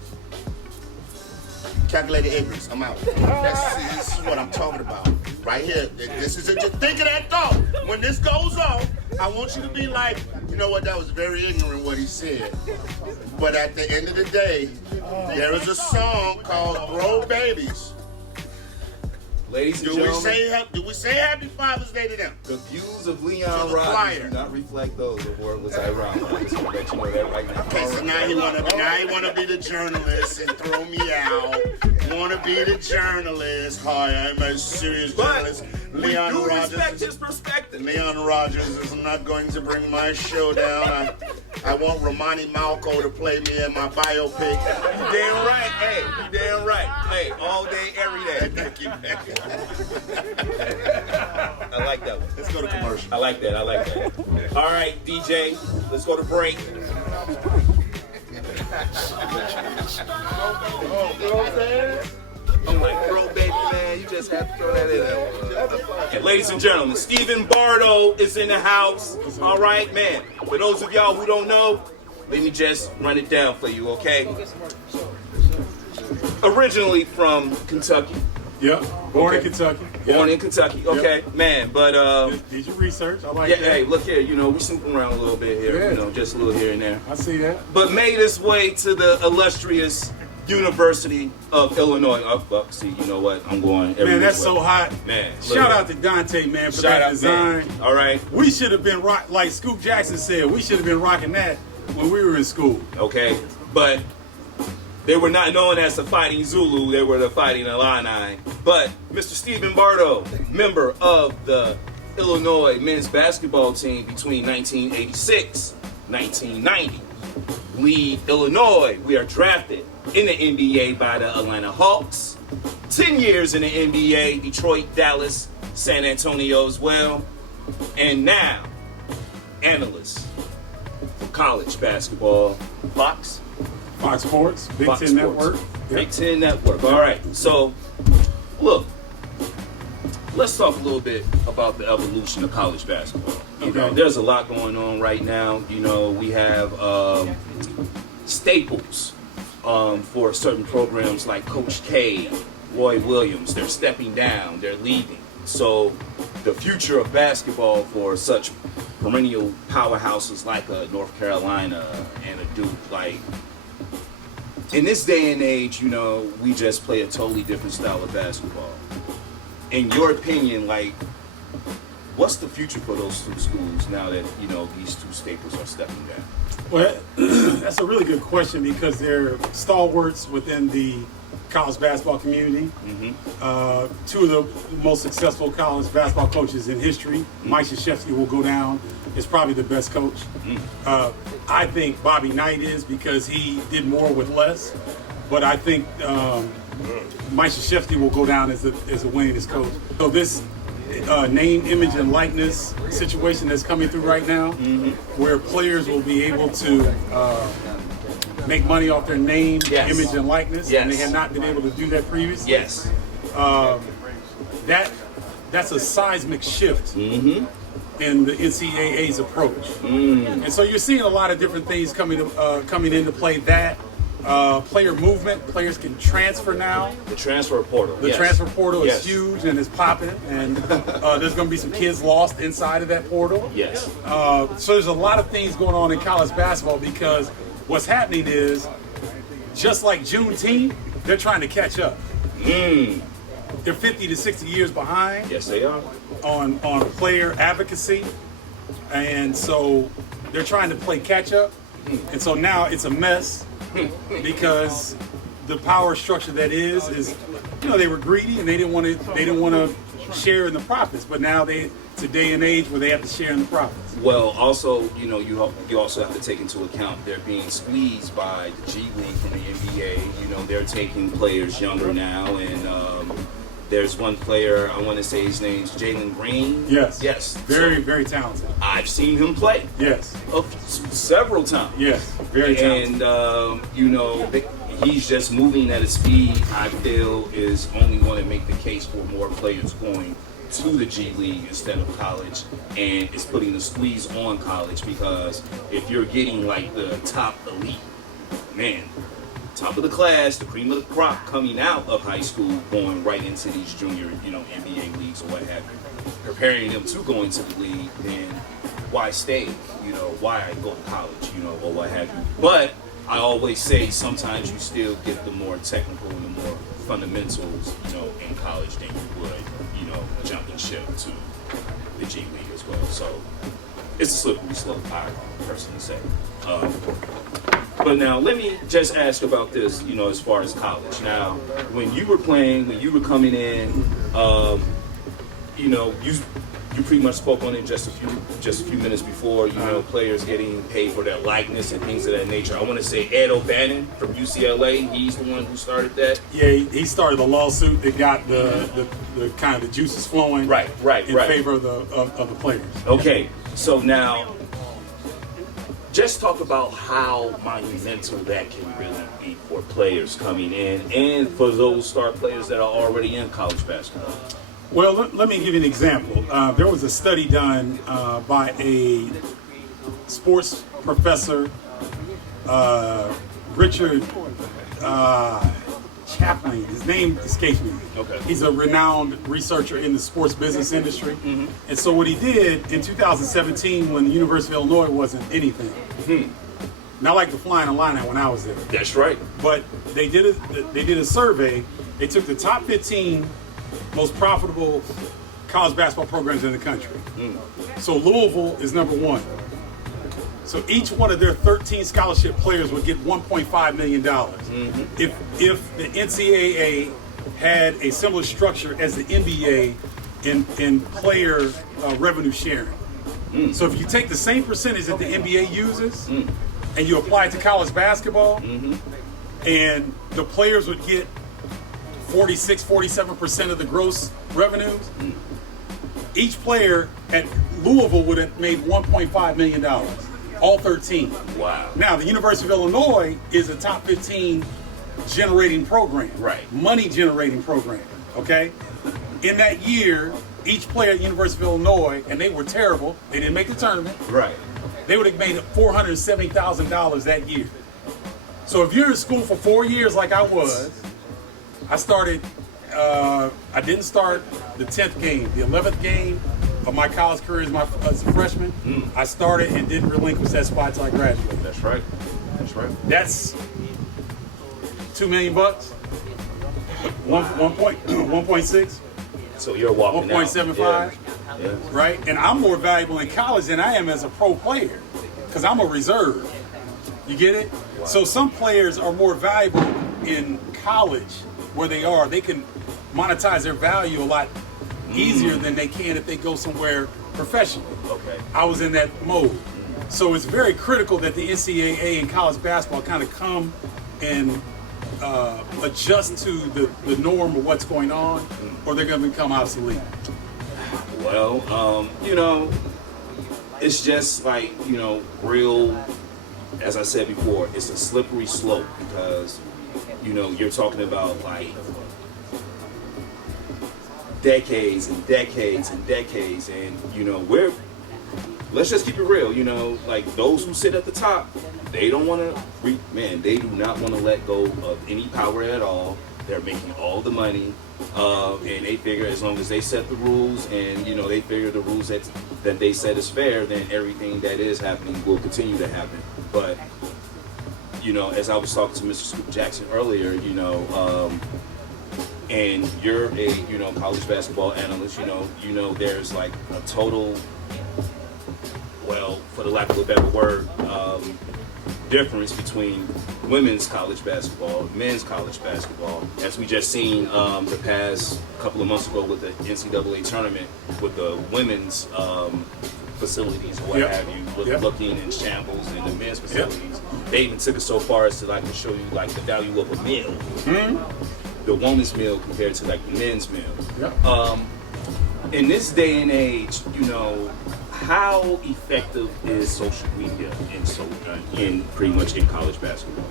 Calculated ignorance. I'm out. This is what I'm talking about. Right here. This is just think of that thought. When this goes off, I want you to be like, you know what, that was very ignorant what he said. But at the end of the day, there is a song called Throw Babies. Ladies and gentlemen, do we say Happy Father's Day to them? the views of Leon Rogers do not reflect those of Worthless Iran. I just want to let you know that right now. Okay, so now he wanna be the journalist and throw me out. Wanna be the journalist. Hi, I'm a serious journalist. Leon Rogers. Respect his perspective. Leon Rogers is not going to bring my show down. I want Romani Malco to play me in my biopic. You damn right. Hey, you damn right. Hey, all day, every day. Thank you. I like that one. Let's go to commercial. I like that. All right, DJ, let's go to break. You know what I'm saying? I'm like, bro, baby, man, you just have to throw that in there. Ladies and gentlemen, Stephen Bardo is in the house. All right, man. For those of y'all who don't know, let me just run it down for you, okay? Originally from Kentucky. Yep. Born in Kentucky. Born in Kentucky. Okay, man. But did your research? I like yeah. that. Hey, look here. You know, we snoop around a little bit here. Yeah. You know, just a little here and there. I see that. But made his way to the illustrious University of Illinois. See, you know what? I'm going everywhere. Man, that's so hot. Man, shout out to Dante, man, for that design. Man. All right. We should have been like Scoop Jackson said. We should have been rocking that when we were in school. Okay, but they were not known as the Fighting Zulu. They were the Fighting Illini. But Mr. Stephen Bardo, member of the Illinois men's basketball team between 1986, 1990, lead Illinois. We are drafted in the NBA by the Atlanta Hawks. 10 years in the NBA, Detroit, Dallas, San Antonio as well. And now, analyst for college basketball, Fox Sports, Big Fox Ten Sports. Network. Big Ten Network. All right. So, look, let's talk a little bit about the evolution of college basketball. You know, there's a lot going on right now. You know, we have staples for certain programs like Coach K, Roy Williams. They're stepping down. They're leaving. So, the future of basketball for such perennial powerhouses like a North Carolina and a Duke, like, in this day and age, you know, we just play a totally different style of basketball. In your opinion, like, what's the future for those two schools now that, you know, these two staples are stepping down? Well, that's a really good question because they're stalwarts within the college basketball community. Two of the most successful college basketball coaches in history. Mike Krzyzewski will go down as probably the best coach. I think Bobby Knight is because he did more with less. But I think Mike Krzyzewski will go down as a winningest coach. So this name, image, and likeness situation that's coming through right now, where players will be able to make money off their name, image, and likeness, and they have not been able to do that previously. That's a seismic shift in the NCAA's approach, and so you're seeing a lot of different things coming into play. That player movement, players can transfer now. The transfer portal. The transfer portal is huge and it's popping, and there's going to be some kids lost inside of that portal. So there's a lot of things going on in college basketball because what's happening is, just like Juneteenth, they're trying to catch up. They're 50 to 60 years behind. Yes, they are. On player advocacy, and so they're trying to play catch up, and so now it's a mess because the power structure that is you know, they were greedy and they didn't want to share in the profits, but now it's a day and age where they have to share in the profits. Well, also, you know, you also have to take into account they're being squeezed by the G League from the NBA. You know, they're taking players younger now, and there's one player, I want to say his name's Jalen Green. Yes. Very talented. I've seen him play. Several times. Very talented. And you know, he's just moving at a speed I feel is only going to make the case for more players going to the G League instead of college, and it's putting the squeeze on college because if you're getting like the top elite, man, top of the class, the cream of the crop coming out of high school, going right into these junior, you know, NBA leagues or what have you, preparing them to go into the league, then why stay? You know, why go to college, you know, or what have you. But I always say sometimes you still get the more technical and the more fundamentals, you know, in college than you would, you know, jumping ship to the G League as well. So it's a slippery slope, I personally say. But now let me just ask about this, you know, as far as college. Now, when you were playing, when you were coming in, you know, you pretty much spoke on it just a few minutes before, you know, players getting paid for their likeness and things of that nature. I want to say Ed O'Bannon from UCLA, he's the one who started that. Yeah, he started the lawsuit that got the kind of the juices flowing in favor of the players. Okay, so now just talk about how monumental that can really be for players coming in and for those star players that are already in college basketball. Well, let me give you an example. There was a study done by a sports professor, Richard Chaplin. His name escapes me. Okay. He's a renowned researcher in the sports business industry. And so what he did in 2017, when the University of Illinois wasn't anything, not like the flying a line when I was there. That's right. But they did a survey. They took the top 15 most profitable college basketball programs in the country. So Louisville is number one. So each one of their 13 scholarship players would get $1.5 million. If the NCAA had a similar structure as the NBA in player revenue sharing. So if you take the same percentage that the NBA uses and you apply it to college basketball, and the players would get 47% of the gross revenues, each player at Louisville would have made $1.5 million, all 13. Wow. Now, the University of Illinois is a top 15 generating program. Right. Money generating program, okay? In that year, each player at the University of Illinois, and they were terrible, they didn't make the tournament. Right. They would have made $470,000 that year. So if you're in school for 4 years like I was, I didn't start the 10th game. The 11th game of my college career as a freshman, I started and didn't relinquish that spot until I graduated. That's right. That's $2 million. 1.6. So you're walking 1.75. out. Yeah. Right? And I'm more valuable in college than I am as a pro player because I'm a reserve. You get it? Wow. So some players are more valuable in college where they are. They can monetize their value a lot easier than they can if they go somewhere professionally. Okay. I was in that mode. So it's very critical that the NCAA and college basketball kind of come and adjust to the norm of what's going on, or they're going to become obsolete. Well, you know, it's just like, you know, real, as I said before, it's a slippery slope because, you know, you're talking about like decades and decades and decades, and, you know, let's just keep it real, you know, like those who sit at the top, they don't want to, they do not want to let go of any power at all. They're making all the money, and they figure as long as they set the rules and, you know, they figure the rules that they set is fair, then everything that is happening will continue to happen. But, you know, as I was talking to Mr. Scoop Jackson earlier, you know, and you're a, you know, college basketball analyst, you know, there's like a total, well, for the lack of a better word, difference between women's college basketball, men's college basketball. As we just seen the past couple of months ago with the NCAA tournament, with the women's facilities or what have you, looking in shambles in the men's facilities. They even took it so far as to like to show you like the value of a meal, the woman's meal compared to like the men's meal. In this day and age, you know, how effective is social media in pretty much in college basketball?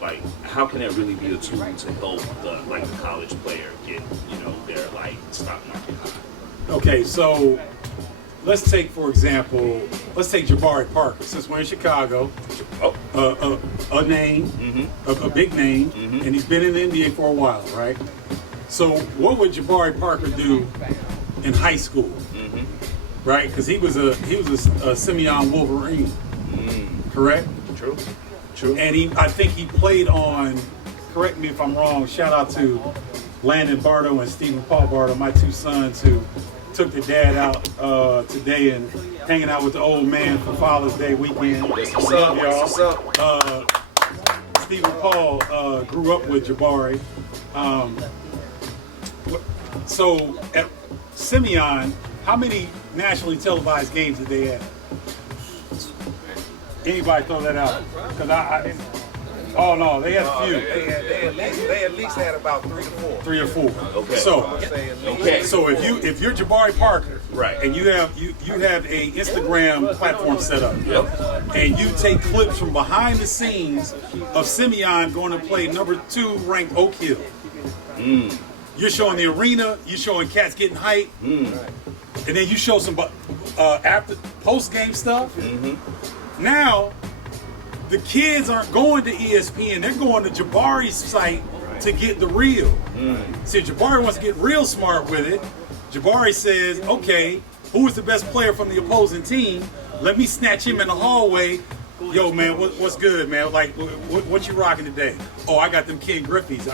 Like, how can that really be a tool to help the college player get, you know, their like stock market high? Okay, so let's take, for example, Jabari Parker. Since we're in Chicago, a name, a big name, and he's been in the NBA for a while, right? So what would Jabari Parker do in high school? Right, because he was a Simeon Wolverine, correct? True. And I think he played on. Correct me if I'm wrong. Shout out to Landon Bardo and Stephen Paul Bardo, my two sons who took their dad out today and hanging out with the old man for Father's Day weekend. What's up, y'all? What's up? Stephen Paul grew up with Jabari. So at Simeon, how many nationally televised games did they have? Anybody throw that out? Because oh no, they had a few. They at least had about 3 or 4. Okay. So if you're Jabari Parker, right, and you have a Instagram platform set up, and you take clips from behind the scenes of Simeon going to play number 2 ranked Oak Hill. You're showing the arena, you're showing cats getting hyped, and then you show some after post game stuff. Now, the kids aren't going to ESPN; they're going to Jabari's site to get the real. See, Jabari wants to get real smart with it. Jabari says, "Okay, who is the best player from the opposing team? Let me snatch him in the hallway. Yo, man, what's good, man? Like, what you rocking today? Oh, I got them Ken Griffey's.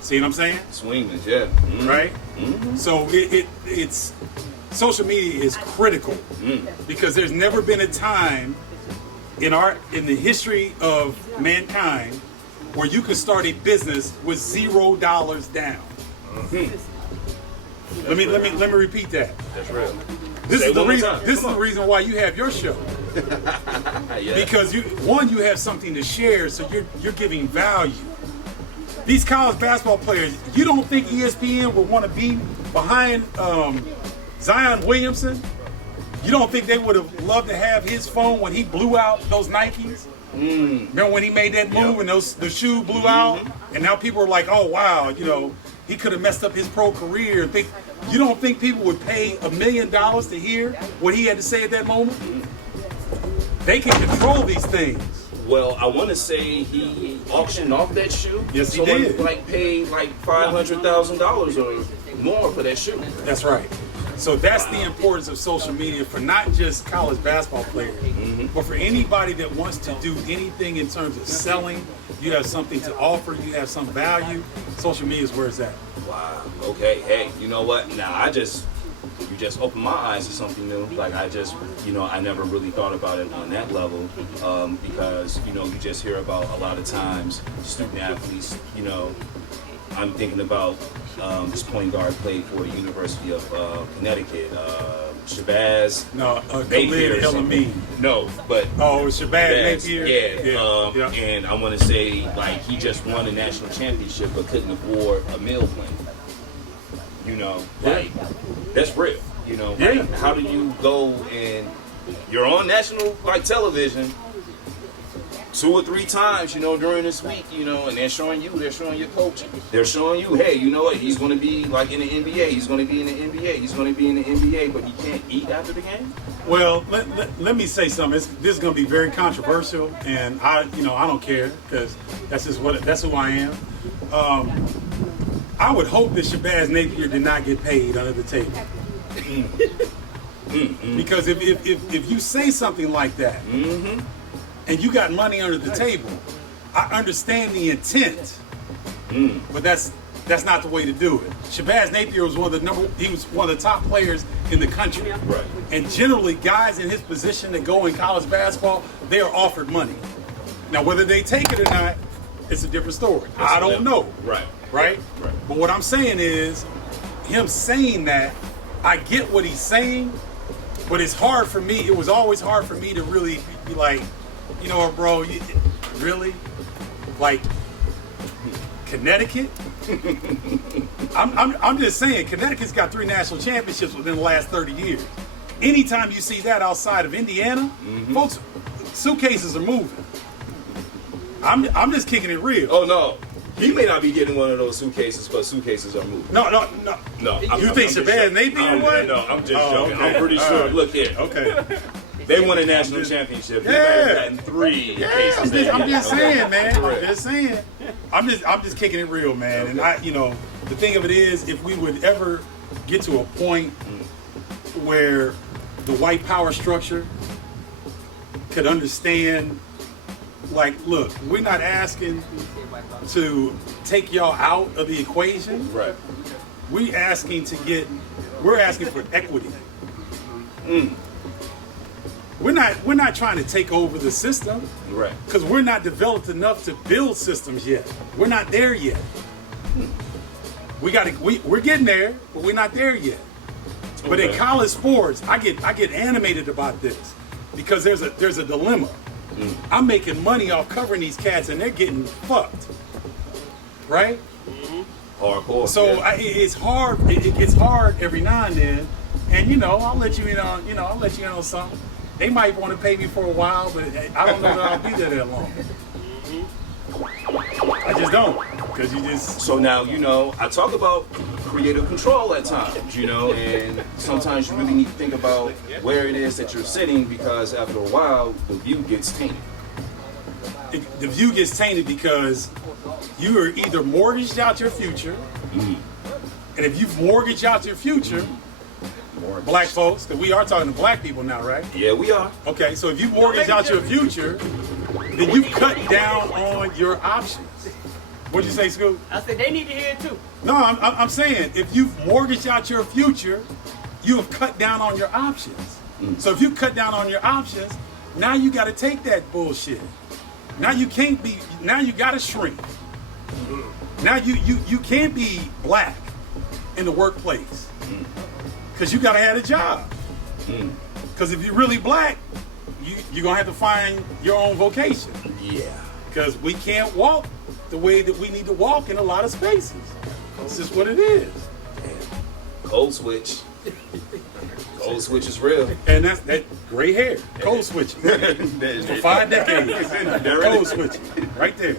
See what I'm saying? Swingers, yeah. Right? So it's social media is critical because there's never been a time in the history of mankind where you could start a business with $0 down. Let me repeat that. That's real. This is the reason why you have your show. Because you have something to share, so you're giving value. These college basketball players, you don't think ESPN would want to be behind Zion Williamson? You don't think they would have loved to have his phone when he blew out those Nikes? Remember when he made that move and the shoe blew out? And now people are like, oh, wow, you know, he could have messed up his pro career. You don't think people would pay $1 million to hear what he had to say at that moment? They can control these things. Well, I want to say he auctioned off that shoe. Yes, he did. Someone paid like $500,000 or more for that shoe. That's right. So that's the importance of social media for not just college basketball players, but for anybody that wants to do anything in terms of selling. You have something to offer, you have some value. Social media is where it's at. Wow. Okay. Hey, you know what? Now you just opened my eyes to something new. Like I never really thought about it on that level, because you just hear about a lot of times student athletes. I'm thinking about this point guard played for the University of Connecticut, Shabazz. No, Khalid El-Amin. No, but Shabazz Napier. Yeah. And I want to say like he just won a national championship, but couldn't afford a meal plan. Like that's real. Like, how do you go and you're on national television 2 or 3 times, during this week, and they're showing your coach, they're showing you, hey, you know what, he's going to be like in the NBA, he's going to be in the NBA, he's going to be in the NBA, but he can't eat after the game? Well, let me say something. This is going to be very controversial, and I don't care because that's who I am. I would hope that Shabazz Napier did not get paid under the table. Because if you say something like that, and you got money under the table, I understand the intent, but that's not the way to do it. Shabazz Napier was one of the top players in the country. Right. And generally, guys in his position that go in college basketball, they are offered money. Now, whether they take it or not, it's a different story. I don't know. Right? But what I'm saying is, him saying that, I get what he's saying, but it's hard for me. It was always hard for me to really be like, you know what, bro? Really? Like, Connecticut? I'm just saying, Connecticut's got 3 national championships within the last 30 years. Anytime you see that outside of Indiana, folks, suitcases are moving. I'm just kicking it real. Oh, no. He may not be getting one of those suitcases, but suitcases are moving. No. You think Shabazz Napier what? No, I'm just joking. Okay. I'm pretty sure. Right. Look here. Okay. They won a national championship. They Yeah. might have gotten 3 cases. I'm just saying, man. I'm just saying. I'm just kicking it real, man. And the thing of it is, if we would ever get to a point where the white power structure could understand, like, look, we're not asking to take y'all out of the equation. Right. We're asking for equity. We're not trying to take over the system. Right. Because we're not developed enough to build systems yet. We're not there yet. We're getting there, but we're not there yet. But in college sports, I get animated about this because there's a dilemma. I'm making money off covering these cats, and they're getting fucked. Right? Hardcore. So it's hard. It gets hard every now and then, and I'll let you in on something. They might want to pay me for a while, but I don't know that I'll be there that long. I just don't, because you just. So now I talk about creative control at times, and sometimes you really need to think about where it is that you're sitting, because after a while the view gets tainted. The view gets tainted because you are either mortgaged out your future, and if you've mortgaged out your future, black folks, because we are talking to black people now, right? Yeah, we are. Okay, so if you mortgage out your future, then you cut down on your options. What'd you say, Scoop? I said they need to hear it too. No, I'm saying if you've mortgaged out your future, you have cut down on your options. So if you cut down on your options, now you got to take that bullshit. Now you can't be. Now you got to shrink. Now you can't be black in the workplace because you got to have a job. Because if you're really black, you're gonna have to find your own vocation. Yeah. Because we can't walk the way that we need to walk in a lot of spaces. That's just what it is. Code switch. Code switch is real. And that's that gray hair. Code switching. For 5 decades. Code switching. Right there.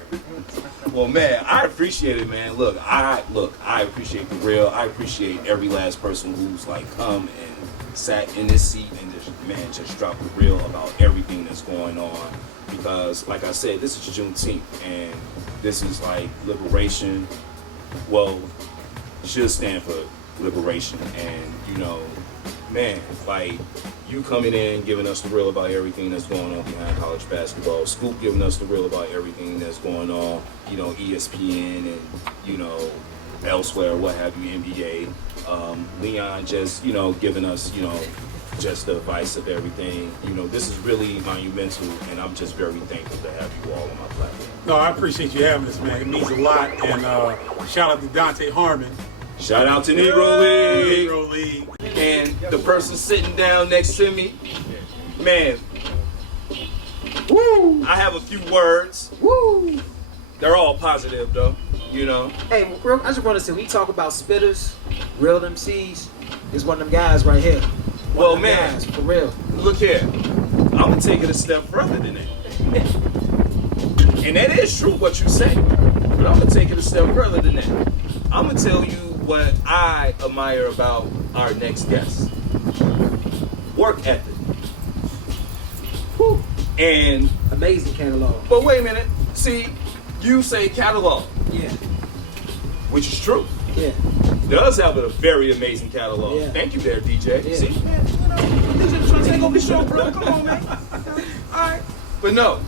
Well, man, I appreciate it, man. I appreciate the real. I appreciate every last person who's come and sat in this seat and just dropped the real about everything that's going on. Because, like I said, this is Juneteenth, and this is liberation. Well, should stand for liberation. And, you know, man, like, you coming in, giving us the real about everything that's going on behind college basketball. Scoop giving us the real about everything that's going on, you know, ESPN and, you know, elsewhere, what have you, NBA. Leon just, you know, giving us, you know, just the advice of everything. You know, this is really monumental, and I'm just very thankful to have you all on my platform. No, I appreciate you having us, man. It means a lot. And shout out to Dante Harmon. Shout out to Negrow League. Negro League. And the person sitting down next to me, man, woo! I have a few words. Woo! They're all positive, though, you know. Hey, I just want to say, we talk about spitters, real MCs. Is one of them guys right here. Well, them man, guys, for real. Look here. I'm going to take it a step further than that. And that is true what you say. But I'm going to take it a step further than that. I'm going to tell you what I admire about our next guest. Work ethic. Whew. And, Amazing catalog. but wait a minute. See, you say catalog, Yeah, which is true. yeah. Does have a very amazing catalog. Yeah. Thank you there, DJ. Yeah. See, man, you know, DJ trying to take over the show, bro. Come on, man. All right. But no,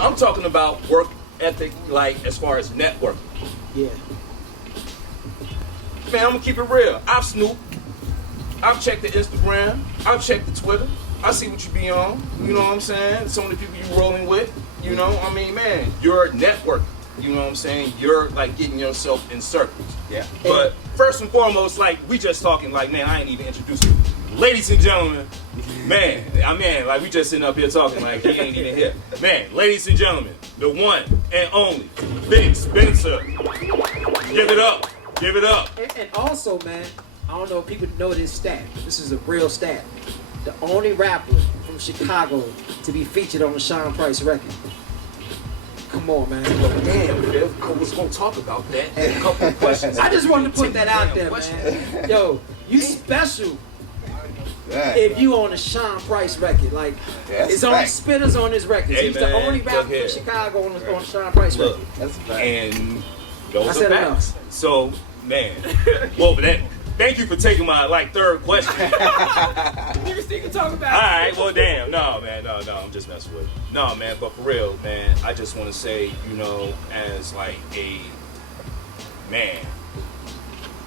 I'm talking about work ethic, like as far as networking. Yeah. Man, I'm gonna keep it real. I've snooped. I've checked the Instagram. I've checked the Twitter. I see what you be on. You know what I'm saying? Some of the people you rolling with. You know, I mean, man, you're networking. You know what I'm saying? You're like getting yourself in circles. Yeah. But first and foremost, like we just talking, like man, I ain't even introduced you. Ladies and gentlemen, man, like we just sitting up here talking like he ain't even here. Man, ladies and gentlemen, the one and only Big Spencer. Give it up. Give it up. And also, man, I don't know if people know this stat. This is a real stat. The only rapper from Chicago to be featured on the Sean Price record. Come on, man. Damn, Bill, I was gonna talk about that in a couple of questions. I just wanted to put that out there, man. Yo, you special if you on a Sean Price record. Like, That's it's only fact. spitters on his record. Hey, He's man, the only look rapper here. from Chicago on the Sean Price Look, record. That's a fact. and I those are said facts. So, man, well, but that. Thank you for taking my like third question. You still can talk about All right, well, damn, no, man, no, I'm just messing with you. No, man, but for real, man, I just want to say, you know, as like a man,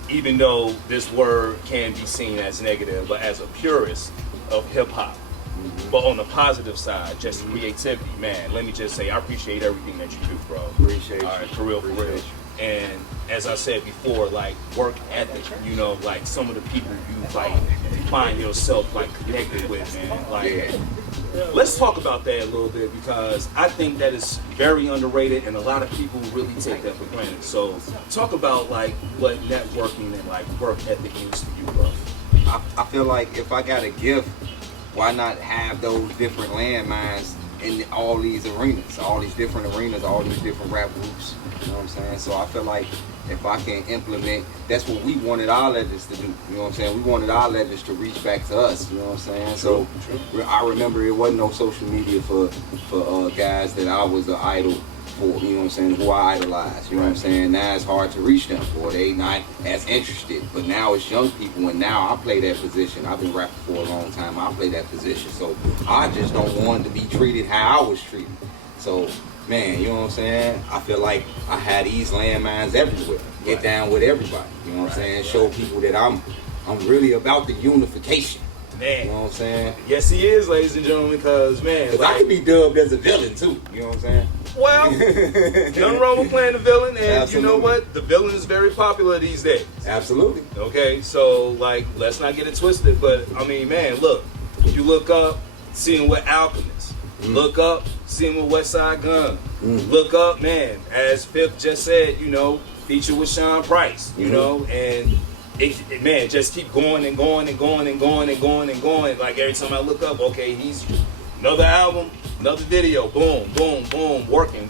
even though this word can be seen as negative, but as a purist of hip hop, but on the positive side, just creativity, man, let me just say, I appreciate everything that you do, bro. Appreciate All right, you. for real, for real. Appreciate And as I said before, like work ethic, you know, like some of the people you like find yourself like connected with, man. Like, let's talk about that a little bit because I think that is very underrated and a lot of people really take that for granted. So talk about like what networking and like work ethic means to you, bro. I feel like if I got a gift, why not have those different landmines in all these arenas, all these different arenas, all these different rap groups? You know what I'm saying? So I feel like if I can implement, that's what we wanted our legends to do. You know what I'm saying? We wanted our legends to reach back to us. You know what I'm saying? So I remember it wasn't no social media for guys that I was an idol for. You know what I'm saying? Who I idolized. You know what I'm saying? Now it's hard to reach them, or they not as interested. But now it's young people, and now I play that position. I've been rapping for a long time. I play that position. So I just don't want to be treated how I was treated. So. Man, you know what I'm saying? I feel like I had these landmines everywhere. Get down with everybody. You know what I'm saying? Show people that I'm really about the unification. Man. You know what I'm saying? Yes, he is, ladies and gentlemen, because, man, Because I could be dubbed as a villain, too. You know what I'm saying? well, nothing wrong with playing the villain, and Absolutely. you know what? The villain is very popular these days. Absolutely. Okay, so, like, let's not get it twisted, but, I mean, man, look, you look up, seeing what Alchemist, look up, seeing with West Side Gun, look up, man, as Fifth just said, you know, feature with Sean Price, you know, and it, man, just keep going and going and going and going and going and going. Like every time I look up, okay, he's another album, another video, boom, boom, boom, working.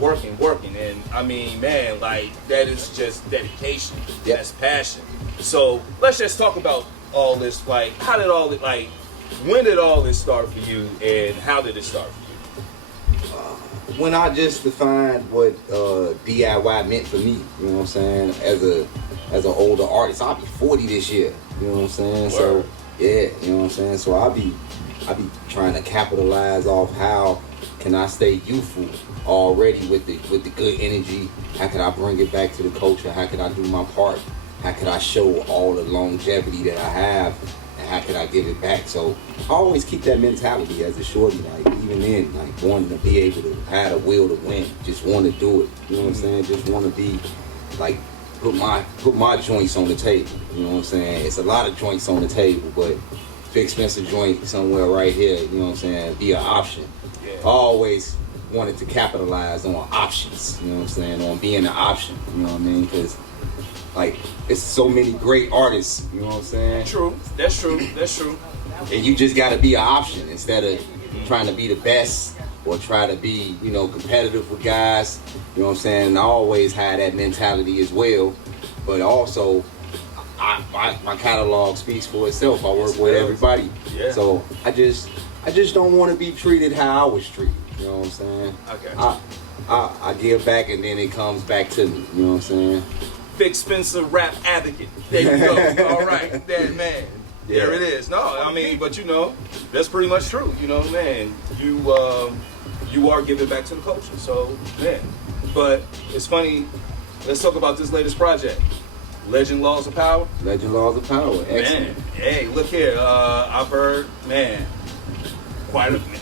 And I mean, man, like that is just dedication. Yep. That's passion. So let's just talk about all this. Like, how did all it, like, when did all this start for you and how did it start for you? When I just defined what DIY meant for me, you know what I'm saying, as a as an older artist. I'll be 40 this year. You know what I'm saying? Word. So yeah, you know what I'm saying. So I be trying to capitalize off how can I stay youthful already with the good energy. How can I bring it back to the culture? How can I do my part? How can I show all the longevity that I have? And how can I give it back? So I always keep that mentality as a shorty, like even then, like wanting to be able to have a will to win, just want to do it. You know what I'm saying? Just want to be like put my joints on the table. You know what I'm saying? It's a lot of joints on the table, but big expensive joint somewhere right here. You know what I'm saying? Be an option. Yeah. I always wanted to capitalize on options. You know what I'm saying? On being an option. You know what I mean? Because like it's so many great artists. You know what I'm saying? True. That's true. That's true. And you just got to be an option instead of trying to be the best or try to be, you know, competitive with guys. You know what I'm saying? And I always had that mentality as well. But also, my catalog speaks for itself. I work with everybody. Yeah. So I just don't want to be treated how I was treated. You know what I'm saying? Okay. I give back and then it comes back to me. You know what I'm saying? Big Spencer rap advocate. There you go. All right, that man. Yeah. There it is. No, I mean, but you know, that's pretty much true. You know, man, you are giving back to the culture. So, man. But it's funny. Let's talk about this latest project, Legend Laws of Power. Legend Laws of Power. Excellent. Man, hey, look here. I've heard, man,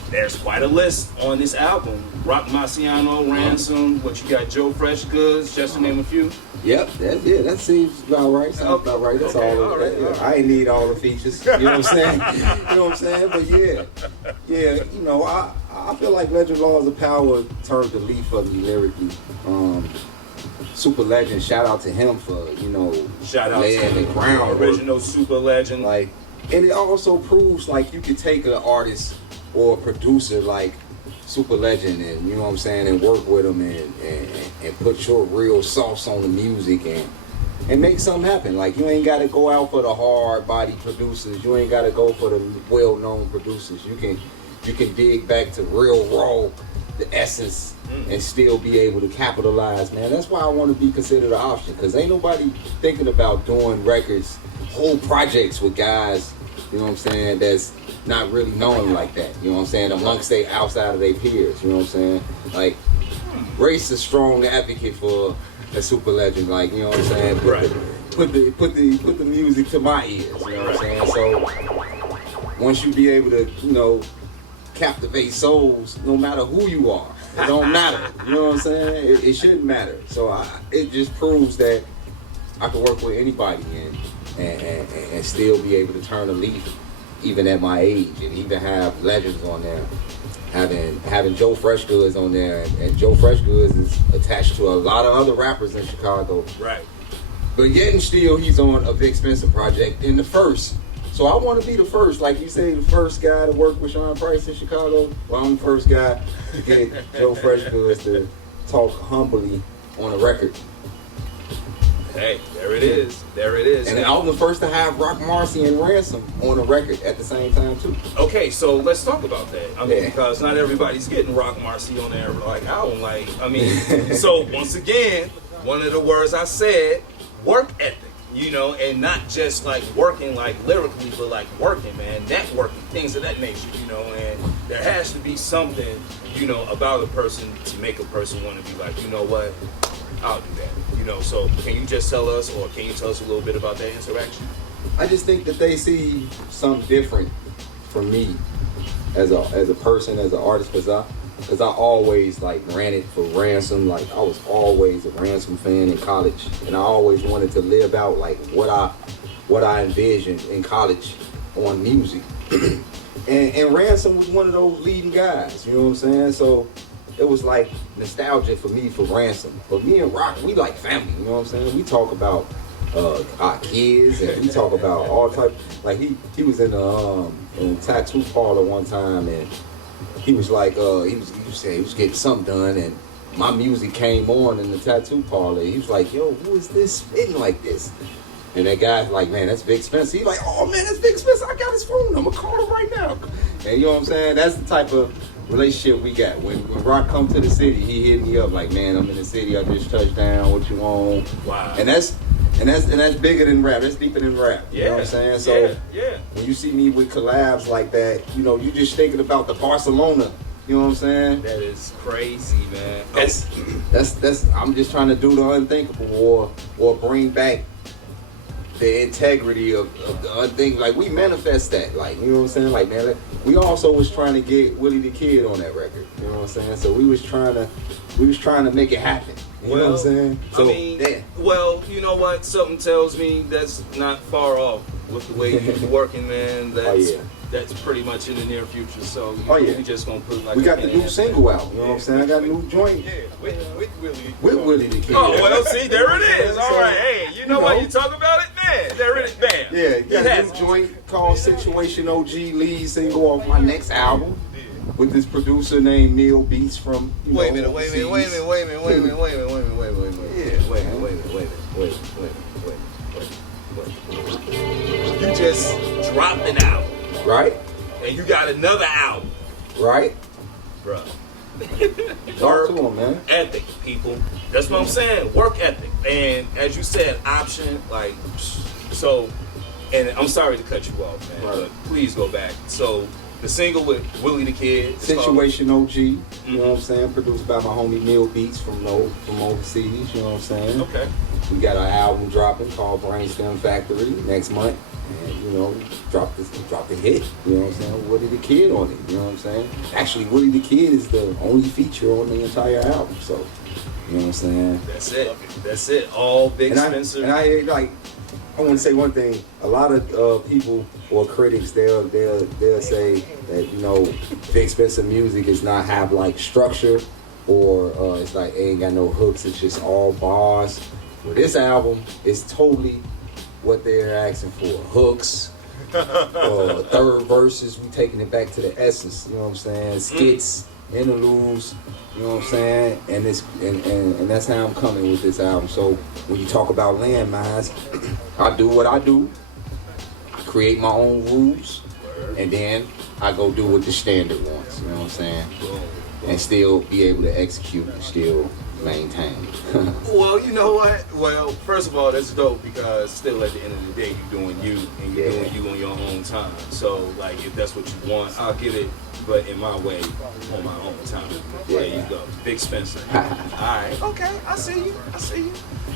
there's quite a list on this album. Rock Marciano, Ransom, what you got, Joe Fresh Goods, just to name a few. Yep, that seems about right. Sounds about right. That's Okay, all. all right, Yeah. all right. I ain't need all the features. You know what I'm saying? You know what I'm saying? But yeah. You know, I feel like Legend Laws of Power turned the leaf for me lyrically. Super Legend, shout out to him for Shout out laying to the groundwork. original Super Legend. Like, and it also proves like you could take an artist or a producer like Super Legend and you know what I'm saying and work with them and put your real sauce on the music and make something happen. Like you ain't gotta go out for the hard body producers. You ain't gotta go for the well known producers. You can dig back to real raw, the essence, and still be able to capitalize, man. That's why I want to be considered an option, because ain't nobody thinking about doing records, whole projects with guys, you know what I'm saying, that's not really knowing like that, you know what I'm saying, amongst they outside of their peers, you know what I'm saying. Like, Race is a strong advocate for a Super Legend, like, you know what I'm saying. Put the music to my ears, you know what I'm saying. So once you be able to, you know, captivate souls, no matter who you are, it don't matter, you know what I'm saying. It shouldn't matter. So it just proves that I can work with anybody and still be able to turn a leaf, even at my age, and even have legends on there. Having Joe Fresh Goods on there, and Joe Fresh Goods is attached to a lot of other rappers in Chicago. Right. But yet and still, he's on a Big Spencer project in the first. So I want to be the first, like you say, the first guy to work with Sean Price in Chicago. Well, I'm the first guy to get Joe Fresh Goods to talk humbly on a record. Hey, there it is. There it is. And I was the first to have Rock Marcy and Ransom on a record at the same time too. Okay, so let's talk about that. I mean, Yeah. because not everybody's getting Rock Marcy on their album. So once again, one of the words I said, work ethic. You know, and not just like working like lyrically, but like working, man, networking, things of that nature, you know, and there has to be something, you know, about a person to make a person want to be like, you know what, I'll do that, you know. So can you just tell us, or can you tell us a little bit about that interaction? I just think that they see something different from me as a person, as an artist, because I always like ran it for Ransom. Like I was always a Ransom fan in college, and I always wanted to live out like what I envisioned in college on music. and Ransom was one of those leading guys, you know what I'm saying? So it was like nostalgia for me for Ransom. But me and Rock, we like family, you know what I'm saying? We talk about our kids, and we talk about all type. Like he was in a tattoo parlor one time, and he was like, he was getting something done, and my music came on in the tattoo parlor. He was like, yo, who is this spitting like this? And that guy's like, man, that's Big Spencer. He's like, oh man, that's Big Spencer. I got his phone number. Call him right now. And you know what I'm saying? That's the type of relationship we got. When Rock come to the city, he hit me up like, man, I'm in the city. I just touched down. What you want? Wow. And that's And that's bigger than rap. That's deeper than rap. You know what I'm saying? So when you see me with collabs like that, you know, you just thinking about the Barcelona. You know what I'm saying? That is crazy, man. That's I'm just trying to do the unthinkable or bring back the integrity of the unthinkable. Like, we manifest that. Like, you know what I'm saying? Like, man, we also was trying to get Willie the Kid on that record. You know what I'm saying? So we was trying to make it happen. You know what I'm saying? So, I mean, well, you know what? Something tells me that's not far off with the way you're working, man. That's pretty much in the near future. So we just gonna put like we got the new single out. You know what I'm saying? I got a new joint. Yeah, with Willie. With Willie the Kid. Oh well, see, there it is. All right, hey, you know what? You talk about it, man. There it is, bam. Yeah, you got a new joint called Situation OG, lead single off my next album. With this producer named Neil Beats from. Wait a minute. You just dropped an album, right? And you got another album, right, bro. Talk to him, man. Ethic, people. That's what I'm saying. Work ethic, and as you said, option. Like, so. And I'm sorry to cut you off, man, but please go back. So. The single with Willie the Kid. Situation OG, you know what I'm saying? Produced by my homie Neil Beats from overseas, you know what I'm saying? Okay. We got our album dropping called Brainstem Factory next month. And, you know, drop the hit, you know what I'm saying? Willie the Kid on it, you know what I'm saying? Actually, Willie the Kid is the only feature on the entire album, so, you know what I'm saying? That's it. All Big Spencer. I want to say one thing. A lot of people or critics, they'll say that, you know, Big Spencer music does not have like structure, or it's like it ain't got no hooks. It's just all bars. Well, this album is totally what they're asking for: hooks, third verses. We taking it back to the essence. You know what I'm saying? Skits, interludes. You know what I'm saying? And it's and that's how I'm coming with this album. So when you talk about landmines, I do what I do. I create my own rules, and then I go do what the standard wants. You know what I'm saying? And still be able to execute and still maintain. Well, you know what? Well, first of all, that's dope, because still at the end of the day, you're doing you, and you're doing you on your own time. So, like, if that's what you want, I'll get it, but in my way, on my own time. There you go. Big Spencer. All right. Okay, I see you.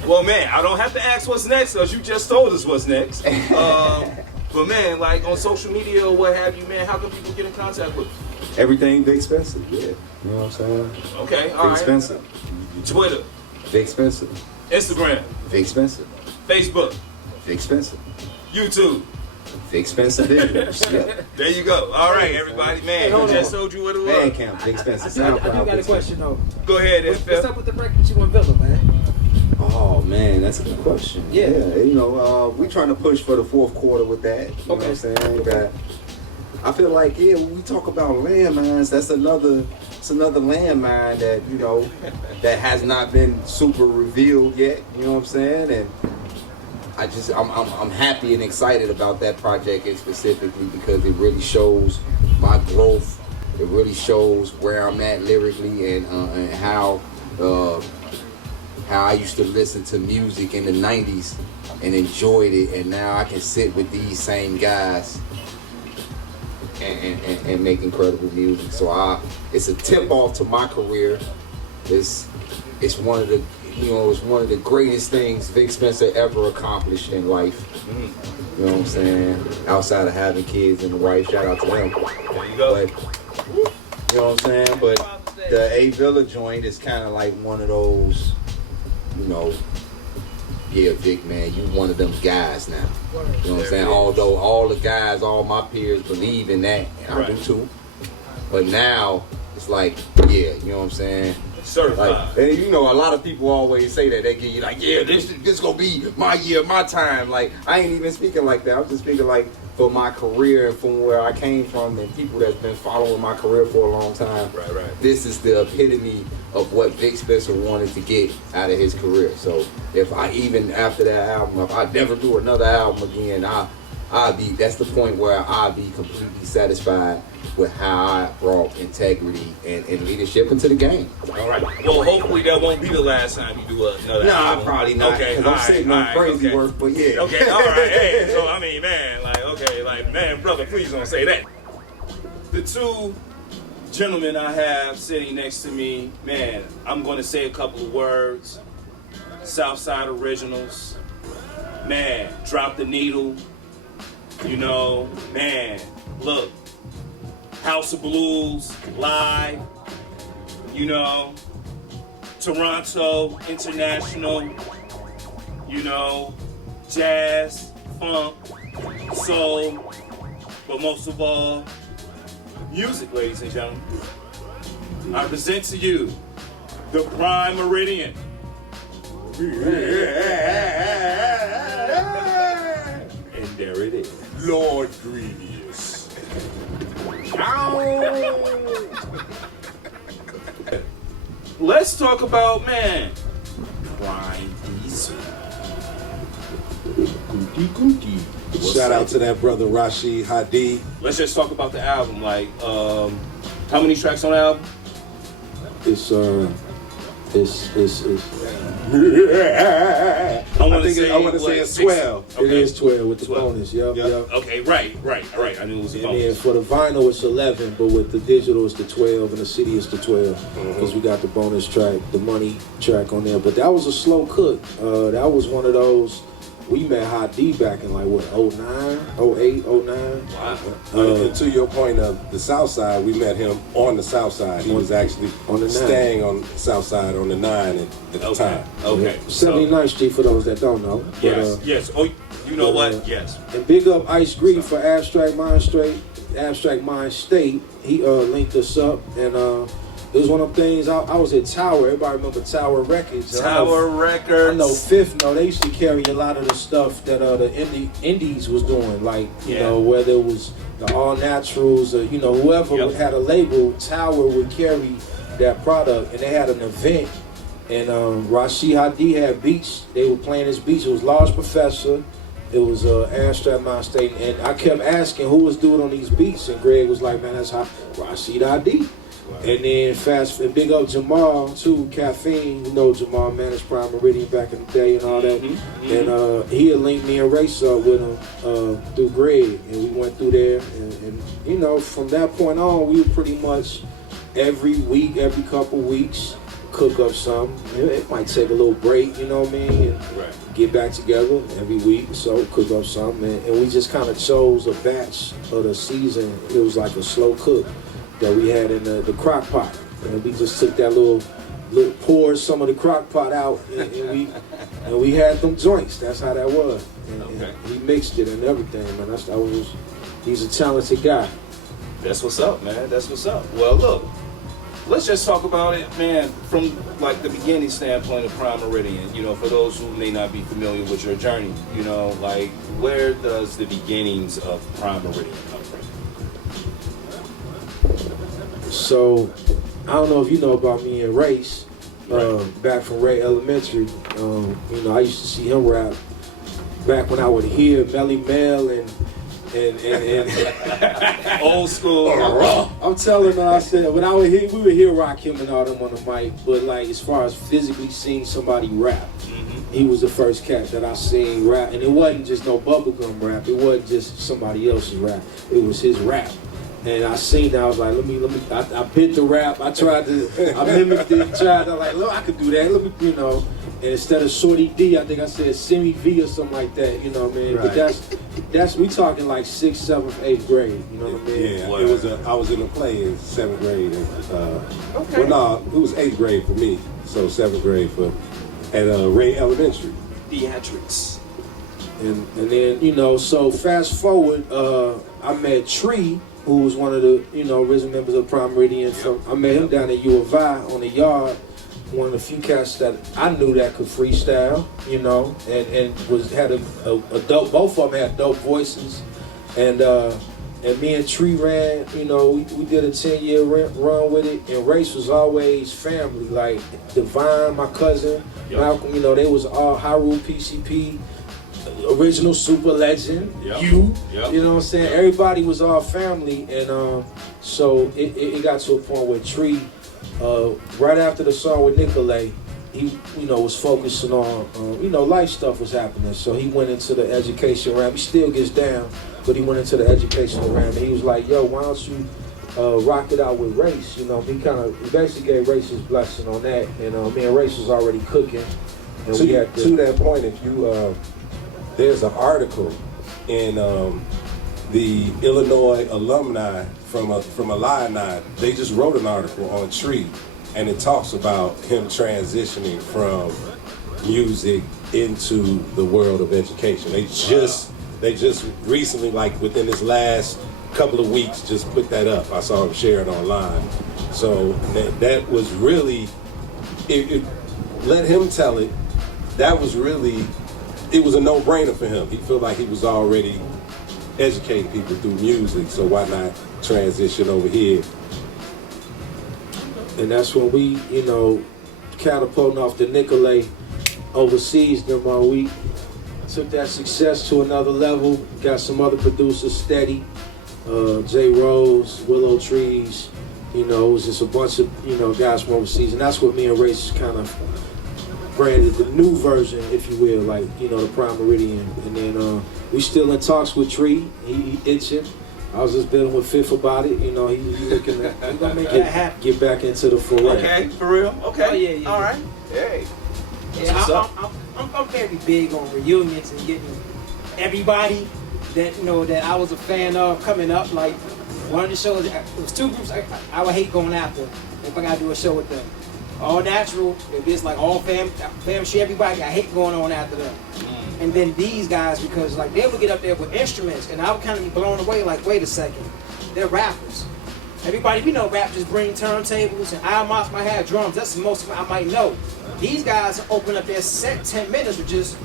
Well, man, I don't have to ask what's next, because you just told us what's next. But, man, like, on social media or what have you, man, how can people get in contact with you? Everything Big Spencer, yeah. You know what I'm saying? Okay, all right. Big Spencer. Twitter. Big Spencer. Instagram. Big Spencer. Facebook. Big Spencer. YouTube. Big Spencer Visuals. Yeah. There you go. All right, everybody. Man, who just told you what it was? Bandcamp, Big Spencer. I do got a question though. Go ahead, What's up with the record you and Villa, man? Oh man, that's a good question. Yeah, you know, we trying to push for the fourth quarter with that. You know what I'm saying? I feel like, when we talk about landmines, that's another landmine that, you know, that has not been super revealed yet. You know what I'm saying? And I'm happy and excited about that project specifically, because it really shows my growth. It really shows where I'm at lyrically, and how I used to listen to music in the 90s and enjoyed it, and now I can sit with these same guys and make incredible music. So it's a tip off to my career. It's one of the greatest things Vic Spencer ever accomplished in life. You know what I'm saying? Outside of having kids and the wife, shout out to them. There you go. But, you know what I'm saying? But the A Villa joint is kind of like one of those, you know, yeah, Vic, man, you one of them guys now. You know what I'm saying? Although all the guys, all my peers believe in that, and I do too. But now, it's like, yeah, you know what I'm saying? Certified. Like, and you know, a lot of people always say that. They get you like, yeah, this gonna be my year, my time. Like, I ain't even speaking like that. I'm just speaking like for my career and from where I came from, and people that's been following my career for a long time. Right. This is the epitome of what Vic Spencer wanted to get out of his career. So if I, even after that album, if I never do another album again, I that's the point where I'll be completely satisfied with how I brought integrity and leadership into the game. All right. Well, hopefully that won't be the last time you do another album. Probably not. Okay, Because I'm sitting on crazy okay. work, but yeah. Okay, all right. Hey, so I mean, man, man, brother, please don't say that. The two gentlemen I have sitting next to me, man, I'm going to say a couple of words. Southside Originals, man, Drop the Needle, you know, man, look, House of Blues, live, you know, Toronto, international, you know, jazz, funk, soul, but most of all, music, ladies and gentlemen. I present to you the Primeridian. And there it is. Lord Grievous. Let's talk about, man, Prime Diesel. Shout out to that brother Rashid Hadi. Let's just talk about the album. Like, how many tracks on the album? It's I want to say it's 12. It is 12 with the 12. bonus. Yep. Okay, right. I knew it was a And then bonus. for the vinyl it's 11, but with the digital it's the 12 and the CD it's the 12 because we got the bonus track, the money track on there. But that was a slow cook. That was one of those. We met Hot D back in like what 09, 08, 09. Wow. And to your point of the South Side, we met him on the South Side. He was actually on the 9. staying on the South Side on the 9 at the time. Okay. 79th Street for those that don't know. Yes. But, Yes. Oh, you know what? Yes. And big up Ice Green for Abstract Mind State. He linked us up, and it was one of them things. I was at Tower. Everybody remember Tower Records? Tower Records. I know Fifth. No, they used to carry a lot of the stuff that the indies was doing, like you know whether it was the All Naturals or whoever had a label. Tower would carry that product, and they had an event. And Rashid Hadi had beats. They were playing his beats. It was Large Professor. It was Abstract Mind State, and I kept asking who was doing on these beats, and Greg was like, "Man, that's Rashid Hadi." And then big up Jamal too, Caffeine. You know Jamal managed Primeridian back in the day and all that. And he had linked me and Race up with him through Greg, and we went through there. And from that point on, we would pretty much every week, every couple weeks, cook up something. It might take a little break, you know what I mean? And get back together every week, so cook up something. And we just kind of chose a batch of the season. It was like a slow cook that we had in the crock pot, and we just took that little poured some of the crock pot out, and we had them joints. That's how that was. And he mixed it and everything, man. He's a talented guy. That's what's up, man. That's what's up. Well, look, let's just talk about it, man, from like the beginning standpoint of Primeridian. For those who may not be familiar with your journey, like where does the beginnings of Primeridian come from? So, I don't know if you know about me and Race, back from Ray Elementary. I used to see him rap back when I would hear Melly Mel and old school. I'm telling her, I said, when we would hear Rakim and all them on the mic, but like as far as physically seeing somebody rap, he was the first cat that I seen rap, and it wasn't just no bubblegum rap. It wasn't just somebody else's rap. It was his rap. And I seen that, I was like, I bit the rap, I mimicked it, look, I could do that, and instead of Shorty D, I think I said Semi V or something like that, you know what I mean? Right. But that's, we talking like 6th, 7th, 8th grade, you know what I mean? Yeah, I was in a play in 7th grade. Well, no, it was 8th grade for me, so 7th grade at Ray Elementary. Theatrics. And then, so fast forward, I met Tree, who was one of the, original members of Primeridian. I met him down at U of I on the yard. One of the few cats that I knew that could freestyle, and had a dope. Both of them had dope voices, and me and Tree ran. We did a 10-year run with it. And Race was always family. Like Divine, my cousin, Malcolm. They was all Haru, PCP. original super legend, Yep. you Yep. know what I'm saying? Everybody was all family, and so it got to a point where Tree, right after the song with Nicolay, he was focusing on life stuff was happening, so he went into the education realm. He still gets down, but he went into the educational realm, and he was like, yo, why don't you rock it out with Race? He basically gave Race his blessing on that, and me and Race was already cooking. And To that point, if you there's an article in the Illinois alumni from Illini. They just wrote an article on Tree, and it talks about him transitioning from music into the world of education. They just recently, like within this last couple of weeks, just put that up. I saw him share it online. So that was really, let him tell it. That was really, it was a no-brainer for him. He felt like he was already educating people through music, so why not transition over here? And that's when we, catapulting off the Nicolay overseas, we took that success to another level. Got some other producers steady, J. Rose, Willow Trees, it was just a bunch of, guys from overseas. And that's what me and Race kind of branded the new version, if you will, like, the Primeridian. And then we still in talks with Tree. He itching. I was just dealing with Fifth about it. He looking to get back into the foray. Okay, for real? Okay. Oh, yeah. All right. Hey. Yeah, I'm very big on reunions and getting everybody that that I was a fan of coming up. Like one of the shows, it was two groups I would hate going after if I gotta do a show with them. All Natural, if it's like all fam shit, everybody, I hate going on after them. And then these guys, because like they would get up there with instruments, and I would kind of be blown away. Like, wait a second, they're rappers. Everybody, we know rap just bring turntables, and I might have drums. That's the most I might know. These guys open up their set 10 minutes with just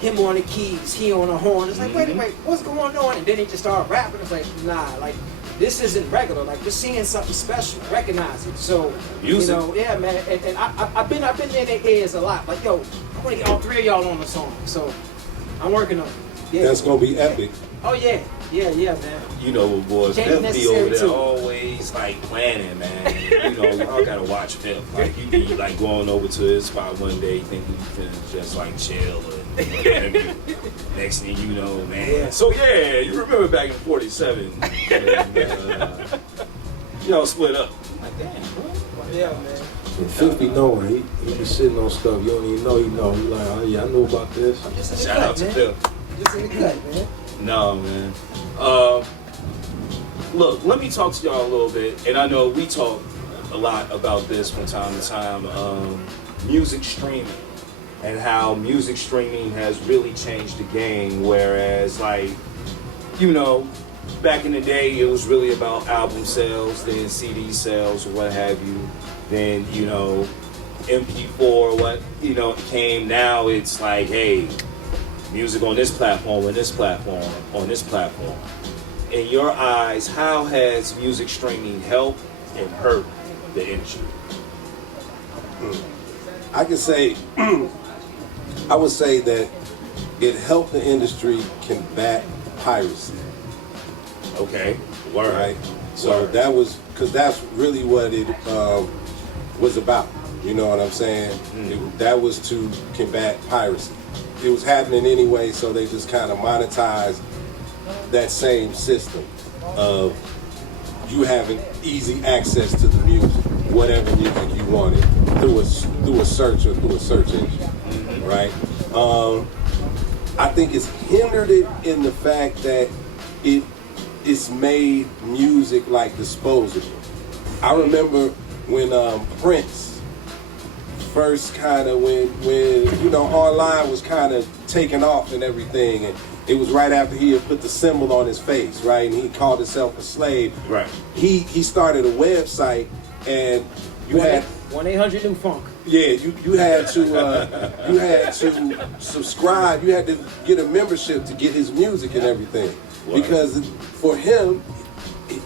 him on the keys, he on the horn. It's like, wait, what's going on? And then they just start rapping. It's like, nah, like this isn't regular. Like we're seeing something special. Recognize it. So music. Yeah, man. And I've been in their ears a lot. Like, yo, I want to get all three of y'all on the song. So I'm working on it. Yeah. That's gonna be epic. Oh yeah, man. Boys, Change Phil be necessary over there too. always like planning, man. Y'all gotta watch Phil. Like he be like going over to his spot one day thinking he can just like chill and whatever. Next thing you know, man. Yeah. So yeah, you remember back in '47, split up. Like damn, bro. Yeah, man. And 50 knowing, he be sitting on stuff you don't even know he know. He like, oh yeah, I know about this. I'm just in the Shout cut, out to man. Phil. Just in the cut, man. No, man. Look, let me talk to y'all a little bit, and I know we talk a lot about this from time to time, music streaming, and how music streaming has really changed the game, whereas, like, back in the day, it was really about album sales, then CD sales, or what have you, then, MP4, what, came. Now it's like, hey, music on this platform, on this platform, on this platform. In your eyes, how has music streaming helped and hurt the industry? I would say that it helped the industry combat piracy. Okay, word. Right? So that was, because that's really what it was about. You know what I'm saying? That was to combat piracy. It was happening anyway, so they just kind of monetized that same system of you having easy access to the music, whatever music you wanted, through a search or through a search engine, right? I think it's hindered it in the fact that it's made music like disposable. I remember when Prince first kind of when online was kind of taking off and everything, and it was right after he had put the symbol on his face, right? And he called himself a slave. Right. He started a website, and you had 1-800-NEW-FUNK. Yeah, you had to subscribe. You had to get a membership to get his music and everything. Wow. Because for him,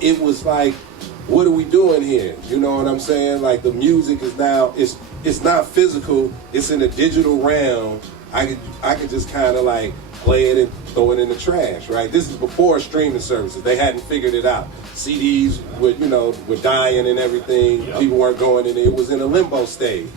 it was like, what are we doing here? You know what I'm saying? Like the music is now it's not physical. It's in a digital realm. I could just kind of like play it and throw it in the trash, right? This is before streaming services. They hadn't figured it out. CDs were dying and everything. Yep. People weren't going in. It was in a limbo stage,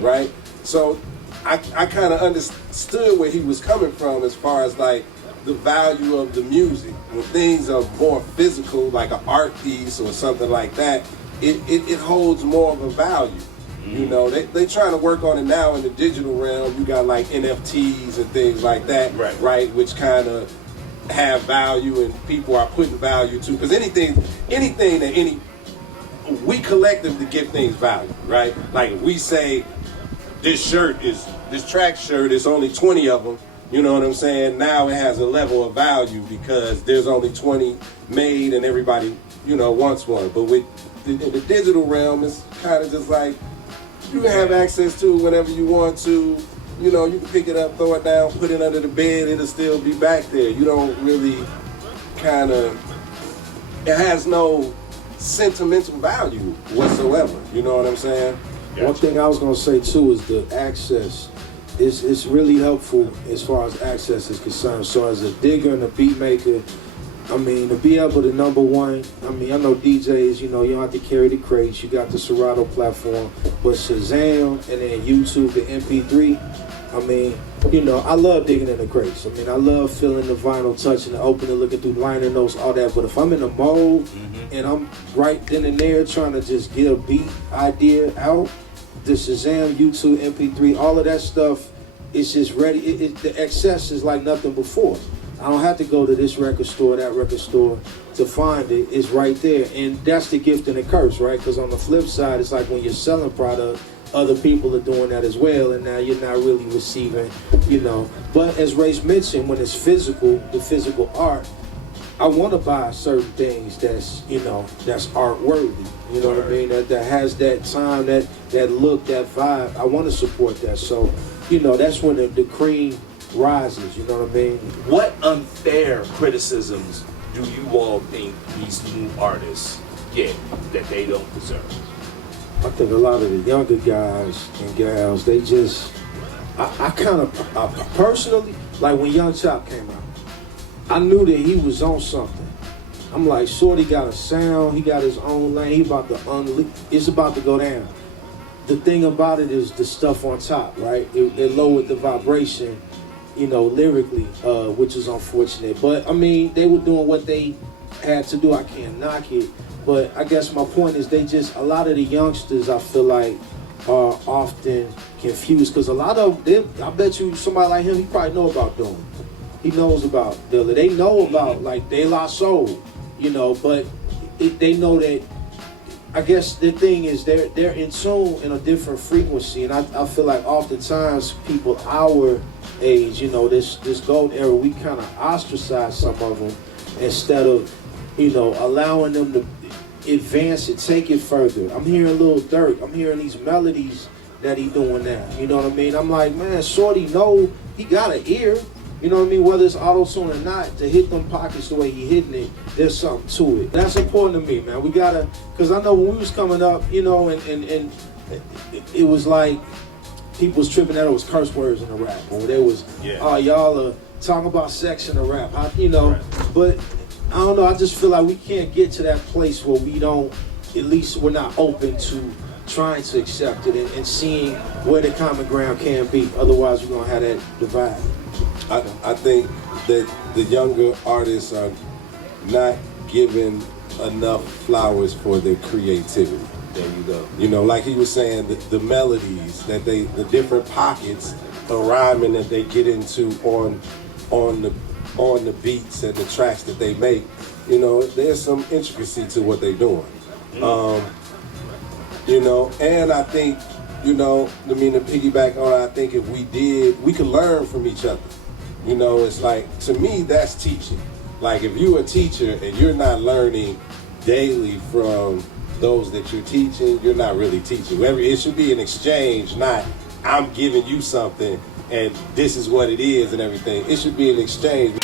right? So I kind of understood where he was coming from as far as like the value of the music. When things are more physical, like an art piece or something like that, it holds more of a value. You know, they trying to work on it now in the digital realm. You got like NFTs and things like that, right? Which kind of have value and people are putting value to. Because anything that we collectively give things value, right? Like if we say this track shirt is only 20 of them, you know what I'm saying? Now it has a level of value because there's only 20 made and everybody, wants one. But in the digital realm, it's kind of just like, you have access to it whenever you want to. You can pick it up, throw it down, put it under the bed, it'll still be back there. You don't really it has no sentimental value whatsoever. You know what I'm saying? Gotcha. One thing I was gonna say too is the access. It's really helpful as far as access is concerned. So as a digger and a beat maker, I mean, to be able to number one, I mean, I know DJs, you don't have to carry the crates, you got the Serato platform, but Shazam and then YouTube, the MP3, I mean, I love digging in the crates. I mean, I love feeling the vinyl, touching the opening, looking through liner notes, all that, but if I'm in a mode and I'm right then and there trying to just get a beat idea out, the Shazam, YouTube, MP3, all of that stuff is just ready. The access is like nothing before. I don't have to go to this record store, that record store to find it. It's right there. And that's the gift and the curse, right? Because on the flip side, it's like when you're selling product, other people are doing that as well, and now you're not really receiving, But as Ray's mentioned, when it's physical, the physical art, I want to buy certain things that's, that's art worthy. You know what I mean? That has that time, that look, that vibe. I want to support that. So, that's when the cream rises, you know what I mean? What unfair criticisms do you all think these new artists get that they don't deserve? I think a lot of the younger guys and gals, they just, I kind of, personally, like when Young Chop came out, I knew that he was on something. I'm like, Shorty got a sound, he got his own lane, he about to it's about to go down. The thing about it is the stuff on top, right? It lowered the vibration, lyrically, which is unfortunate. But I mean, they were doing what they had to do. I can't knock it. But I guess my point is a lot of the youngsters, I feel like, are often confused. Because a lot of them, I bet you somebody like him, he probably know about Doom. He knows about Dilla. They know about, like, De La Soul, but they know that, I guess the thing is they're in tune in a different frequency. And I feel like oftentimes people our age, this golden era, we kind of ostracize some of them instead of, allowing them to advance it, take it further. I'm hearing Lil Durk, I'm hearing these melodies that he doing now. You know what I mean? I'm like, man, Shorty he got an ear. You know what I mean? Whether it's auto-tune or not, to hit them pockets the way he hitting it, there's something to it. That's important to me, man. We gotta, because I know when we was coming up, and it was like, people was tripping that it was curse words in the rap, or there was, oh, y'all are talking about sex in the rap, but I don't know, I just feel like we can't get to that place where we don't, at least we're not open to trying to accept it and seeing where the common ground can be. Otherwise, we're gonna have that divide. I think that the younger artists are not given enough flowers for their creativity. There you go. Like he was saying, the melodies that the different pockets of rhyming that they get into on the beats and the tracks that they make, there's some intricacy to what they're doing. And I think, to piggyback on it, I think if we could learn from each other. It's like, to me, that's teaching. Like, if you're a teacher and you're not learning daily from those that you're teaching, you're not really teaching. It should be an exchange, not I'm giving you something and this is what it is and everything. It should be an exchange.